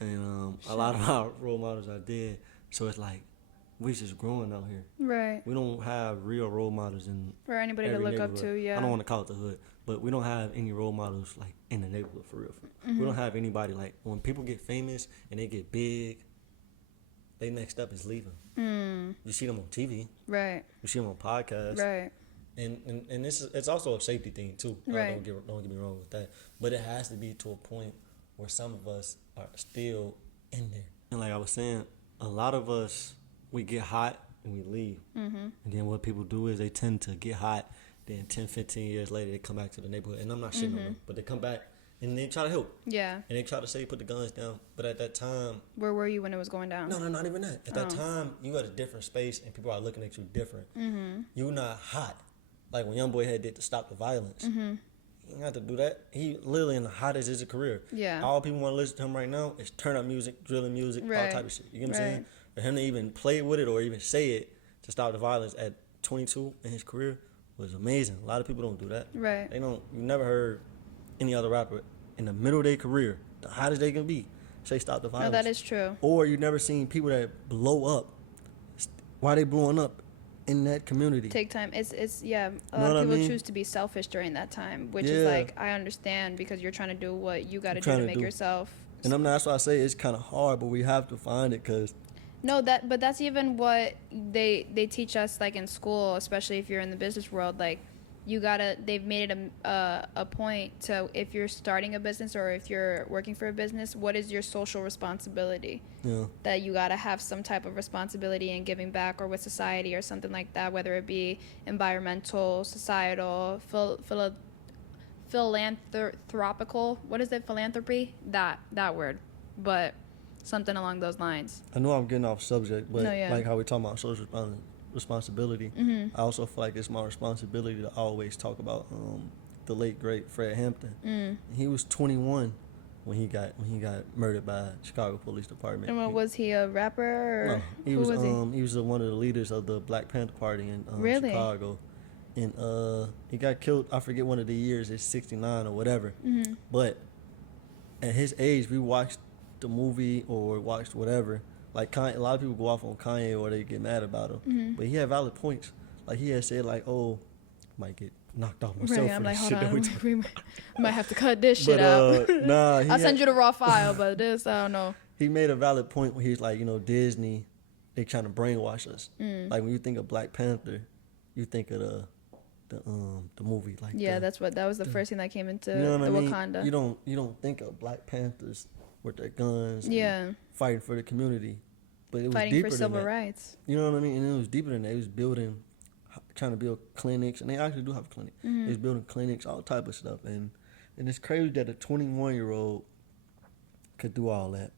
And a lot of our role models are dead. So it's like, we just growing out here. Right. We don't have real role models in For anybody to every look up neighborhood. to, yeah. I don't want to call it the hood, but we don't have any role models like in the neighborhood for real. We don't have anybody like when people get famous and they get big. They next up is leaving. You see them on TV. Right. You see them on podcasts. Right. And it's also a safety thing too. Right. Don't get me wrong with that. But it has to be to a point where some of us are still in there. And like I was saying, a lot of us, we get hot and we leave. And then what people do is they tend to get hot. Then 10, 15 years later, they come back to the neighborhood. And I'm not shitting on them, but they come back and they try to help. Yeah. And they try to say put the guns down. But at that time... Where were you when it was going down? No, not even that. At that time, you at a different space and people are looking at you different. You're not hot. Like when YoungBoy had did to stop the violence. He didn't have to do that. He literally in the hottest of his career. Yeah. All people want to listen to him right now is turn up music, drilling music, all type of shit. You get what I'm saying? For him to even play with it or even say it to stop the violence at 22 in his career was amazing. A lot of people don't do that. Right. They don't. You never heard any other rapper in the middle of their career, the hottest they can be, say stop the violence. No, that is true. Or you never seen people that blow up. Why they blowing up in that community? Take time. It's yeah. A lot of people choose to be selfish during that time, which is like, I understand, because you're trying to do what you got to do to make yourself. And that's why I say it's kind of hard, but we have to find it, because no, but that's even what they teach us, like in school, especially if you're in the business world. Like, they've made it a point to, if you're starting a business or if you're working for a business, what is your social responsibility? Yeah. That you gotta have some type of responsibility in giving back or with society or something like that, whether it be environmental, societal, philanthropical. What is it? Philanthropy? That word, but something along those lines. I know I'm getting off subject, but like how we talking about social responsibility, I also feel like it's my responsibility to always talk about the late great Fred Hampton. He was 21 when he got murdered by Chicago Police Department. And was he a rapper? Or no, he was one of the leaders of the Black Panther Party in Chicago. And he got killed, I forget one of the years, it's 69 or whatever. But at his age, we watched the movie or watched whatever. Like Kanye, a lot of people go off on Kanye or they get mad about him. But he had valid points. Like he had said, like, oh, might get knocked off myself. I'm for like, shit hold on, that we might have to cut this shit out. Nah, I'll send you the raw file, but this, I don't know. He made a valid point when he's like, Disney, they trying to brainwash us. Like when you think of Black Panther, you think of the movie. Like that was the first thing that came into the Wakanda. You don't think of Black Panthers with their guns, fighting for the community, but it was fighting deeper for civil rights. You know what I mean? And it was deeper than that. It was trying to build clinics, and they actually do have a clinic. They was building clinics, all type of stuff, and it's crazy that a 21-year-old could do all that.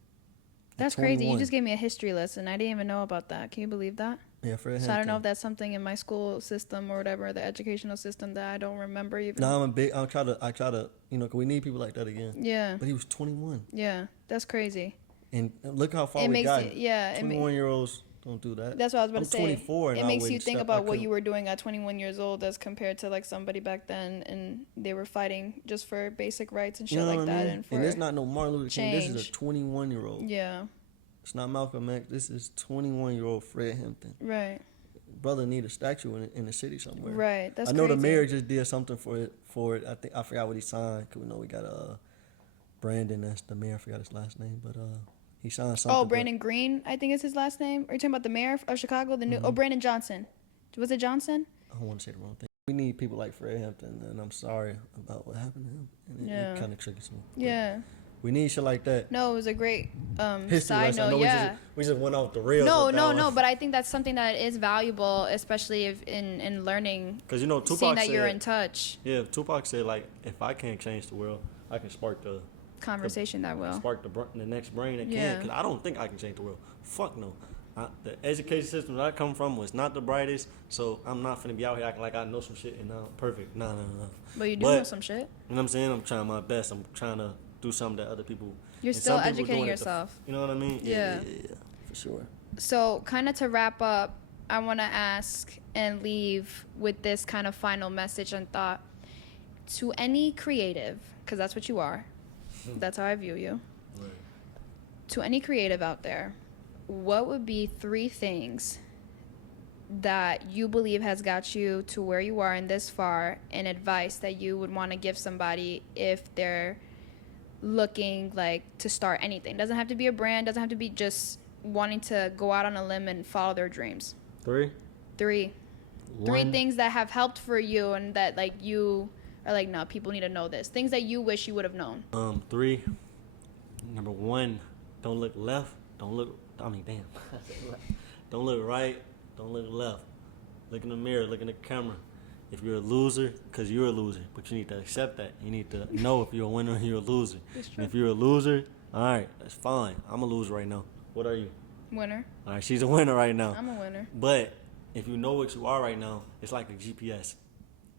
That's crazy. You just gave me a history lesson. I didn't even know about that. Can you believe that? Yeah, Fred Hampton. So I don't know if that's something in my school system or whatever, the educational system, that I don't remember even. No, I try to, cause we need people like that again. Yeah. But he was 21. Yeah, that's crazy. And look how far we got. 21-year-olds don't do that. That's what I was about to say. 24 and it makes you think about what you were doing at 21 years old as compared to like somebody back then, and they were fighting just for basic rights and shit like that. And it's not no Martin Luther King. This is a 21-year-old. Yeah. It's not Malcolm X. This is 21-year-old Fred Hampton. Right. brother need a statue in the city somewhere. Right. That's I know crazy. the mayor just did something for it. I forgot what he signed. Cause we know we got Brandon. That's the mayor. I forgot his last name, but he signed something. Oh, Brandon Green, I think is his last name. Are you talking about the mayor of Chicago? The new Brandon Johnson. Was it Johnson? I don't want to say the wrong thing. We need people like Fred Hampton, and I'm sorry about what happened to him. And it kind of tricky to me. Yeah. We need shit like that. No, it was a great History side lesson. note. Yeah. We just went off the rails. No. But I think that's something that is valuable, especially if in learning. Because Tupac seeing that said, you're in touch. Yeah, Tupac said like, if I can't change the world, I can spark the conversation that will spark the next brain that can. Because I don't think I can change the world. Fuck no. The education system that I come from was not the brightest, so I'm not finna be out here acting like I know some shit and I'm perfect. No. But you do know some shit. You know what I'm saying? I'm trying my best. I'm trying to do something that other people. You're still educating yourself. You know what I mean? Yeah, for sure. So, kind of to wrap up, I want to ask and leave with this kind of final message and thought to any creative, because that's what you are. That's how I view you. Right. To any creative out there, what would be 3 things that you believe has got you to where you are and this far, and advice that you would want to give somebody if they're looking like to start anything? Doesn't have to be a brand, doesn't have to be just wanting to go out on a limb and follow their dreams. 3 things that have helped for you and that like you are like, no, people need to know this. Things that you wish you would have known. 3. Number 1, don't look left. Don't look right. Don't look left. Look in the mirror. Look in the camera. If you're a loser, because you're a loser, but you need to accept that. You need to know if you're a winner or you're a loser. And if you're a loser, all right, that's fine. I'm a loser right now. What are you? Winner. All right, she's a winner right now. I'm a winner. But if you know what you are right now, it's like a GPS.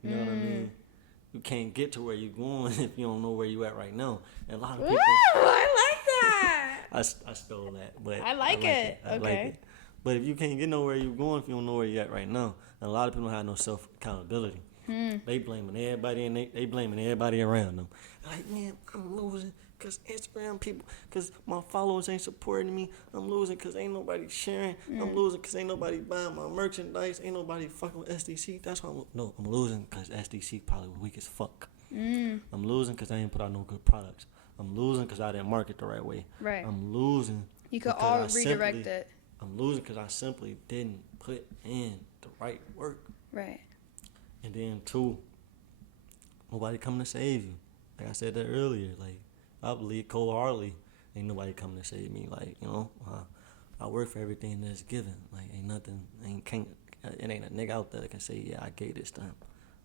You know what I mean? You can't get to where you're going if you don't know where you at right now. And a lot of people. Ooh, I like that. I stole that, but I like it. I like it. But if you can't get nowhere you're going, if you don't know where you're at right now, and a lot of people don't have no self accountability. They blaming everybody and they blaming everybody around them. Like, man, I'm losing because Instagram people, because my followers ain't supporting me. I'm losing because ain't nobody sharing. I'm losing because ain't nobody buying my merchandise. Ain't nobody fucking with SDC. That's why I'm losing because SDC probably weak as fuck. I'm losing because I ain't put out no good products. I'm losing because I didn't market the right way. Right. I'm losing. You could all redirect it. I'm losing because I simply didn't put in the right work. Right. And then 2, nobody coming to save you. Like I said that earlier. Like, I believe cold-heartedly ain't nobody coming to save me. Like, I work for everything that's given. Like, it ain't a nigga out there that can say, yeah, I gave this time.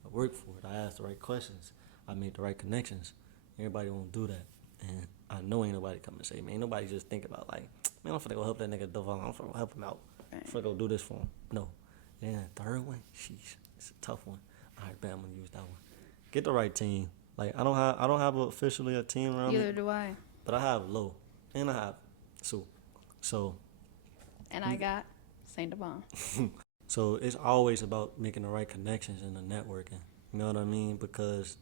I worked for it. I asked the right questions. I made the right connections. Everybody won't do that. And I know ain't nobody coming to save me. Ain't nobody just think about like, man, I'm finna go help that nigga Davaun. I'm finna go help him out. I'm finna go do this for him. No. And then the 3rd one, sheesh, it's a tough one. All right, I'm gonna use that one. Get the right team. Like, I don't have officially a team around me. Neither do I. But I have Lo, and I have Sue. So. And I got Saint Davaun. So it's always about making the right connections and the networking. You know what I mean? Because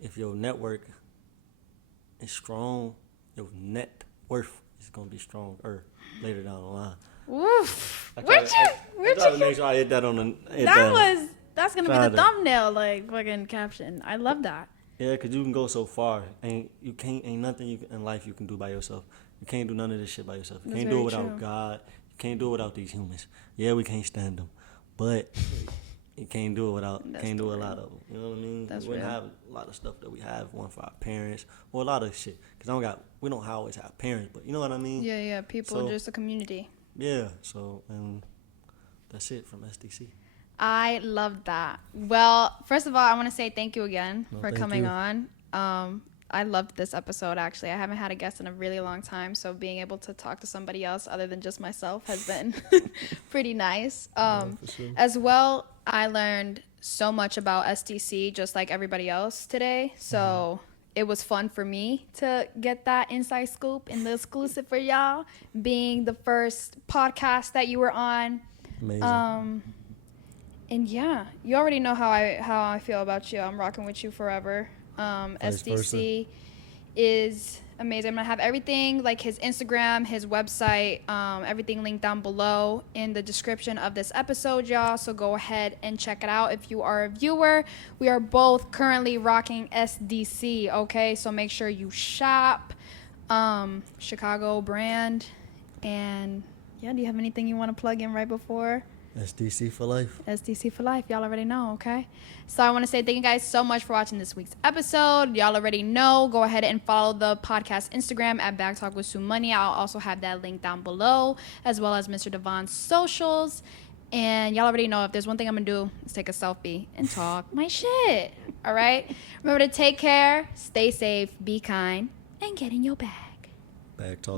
if your network is strong, your net worth is gonna be stronger later down the line. Woof. I tried to make sure I hit that on the. That's gonna be the thumbnail, like fucking caption. I love that. Yeah, cause you can go so far, ain't nothing in life you can do by yourself. You can't do none of this shit by yourself. You can't do it without God. You can't do it without these humans. Yeah, we can't stand them, but you can't do it without. Can't do a lot of them. You know what I mean? We wouldn't have a lot of stuff that we have. One for our parents, or a lot of shit. Cause we don't always have parents, but you know what I mean? Yeah. People, just a community. Yeah. So, and that's it from SDC. I loved that. Well, first of all, I want to say thank you again for coming on. I loved this episode, actually. I haven't had a guest in a really long time, so being able to talk to somebody else other than just myself has been pretty nice. For sure. As well, I learned so much about SDC, just like everybody else today. So it was fun for me to get that inside scoop and the exclusive for y'all, being the first podcast that you were on. Amazing. And yeah, you already know how I feel about you. I'm rocking with you forever. SDC is Amazing. I'm gonna have everything, like his Instagram, his website, everything linked down below in the description of this episode, y'all. So go ahead and check it out if you are a viewer. We are both currently rocking SDC, okay? So make sure you shop. Chicago brand. And yeah, do you have anything you want to plug in right before? SDC for life. SDC for life. Y'all already know, okay? So I want to say thank you guys so much for watching this week's episode. Y'all already know. Go ahead and follow the podcast Instagram at Back Talk with Sue Money. I'll also have that link down below, as well as Mr. Davaun's socials. And y'all already know if there's one thing I'm going to do is take a selfie and talk my shit. All right? Remember to take care, stay safe, be kind, and get in your bag. Back Talk.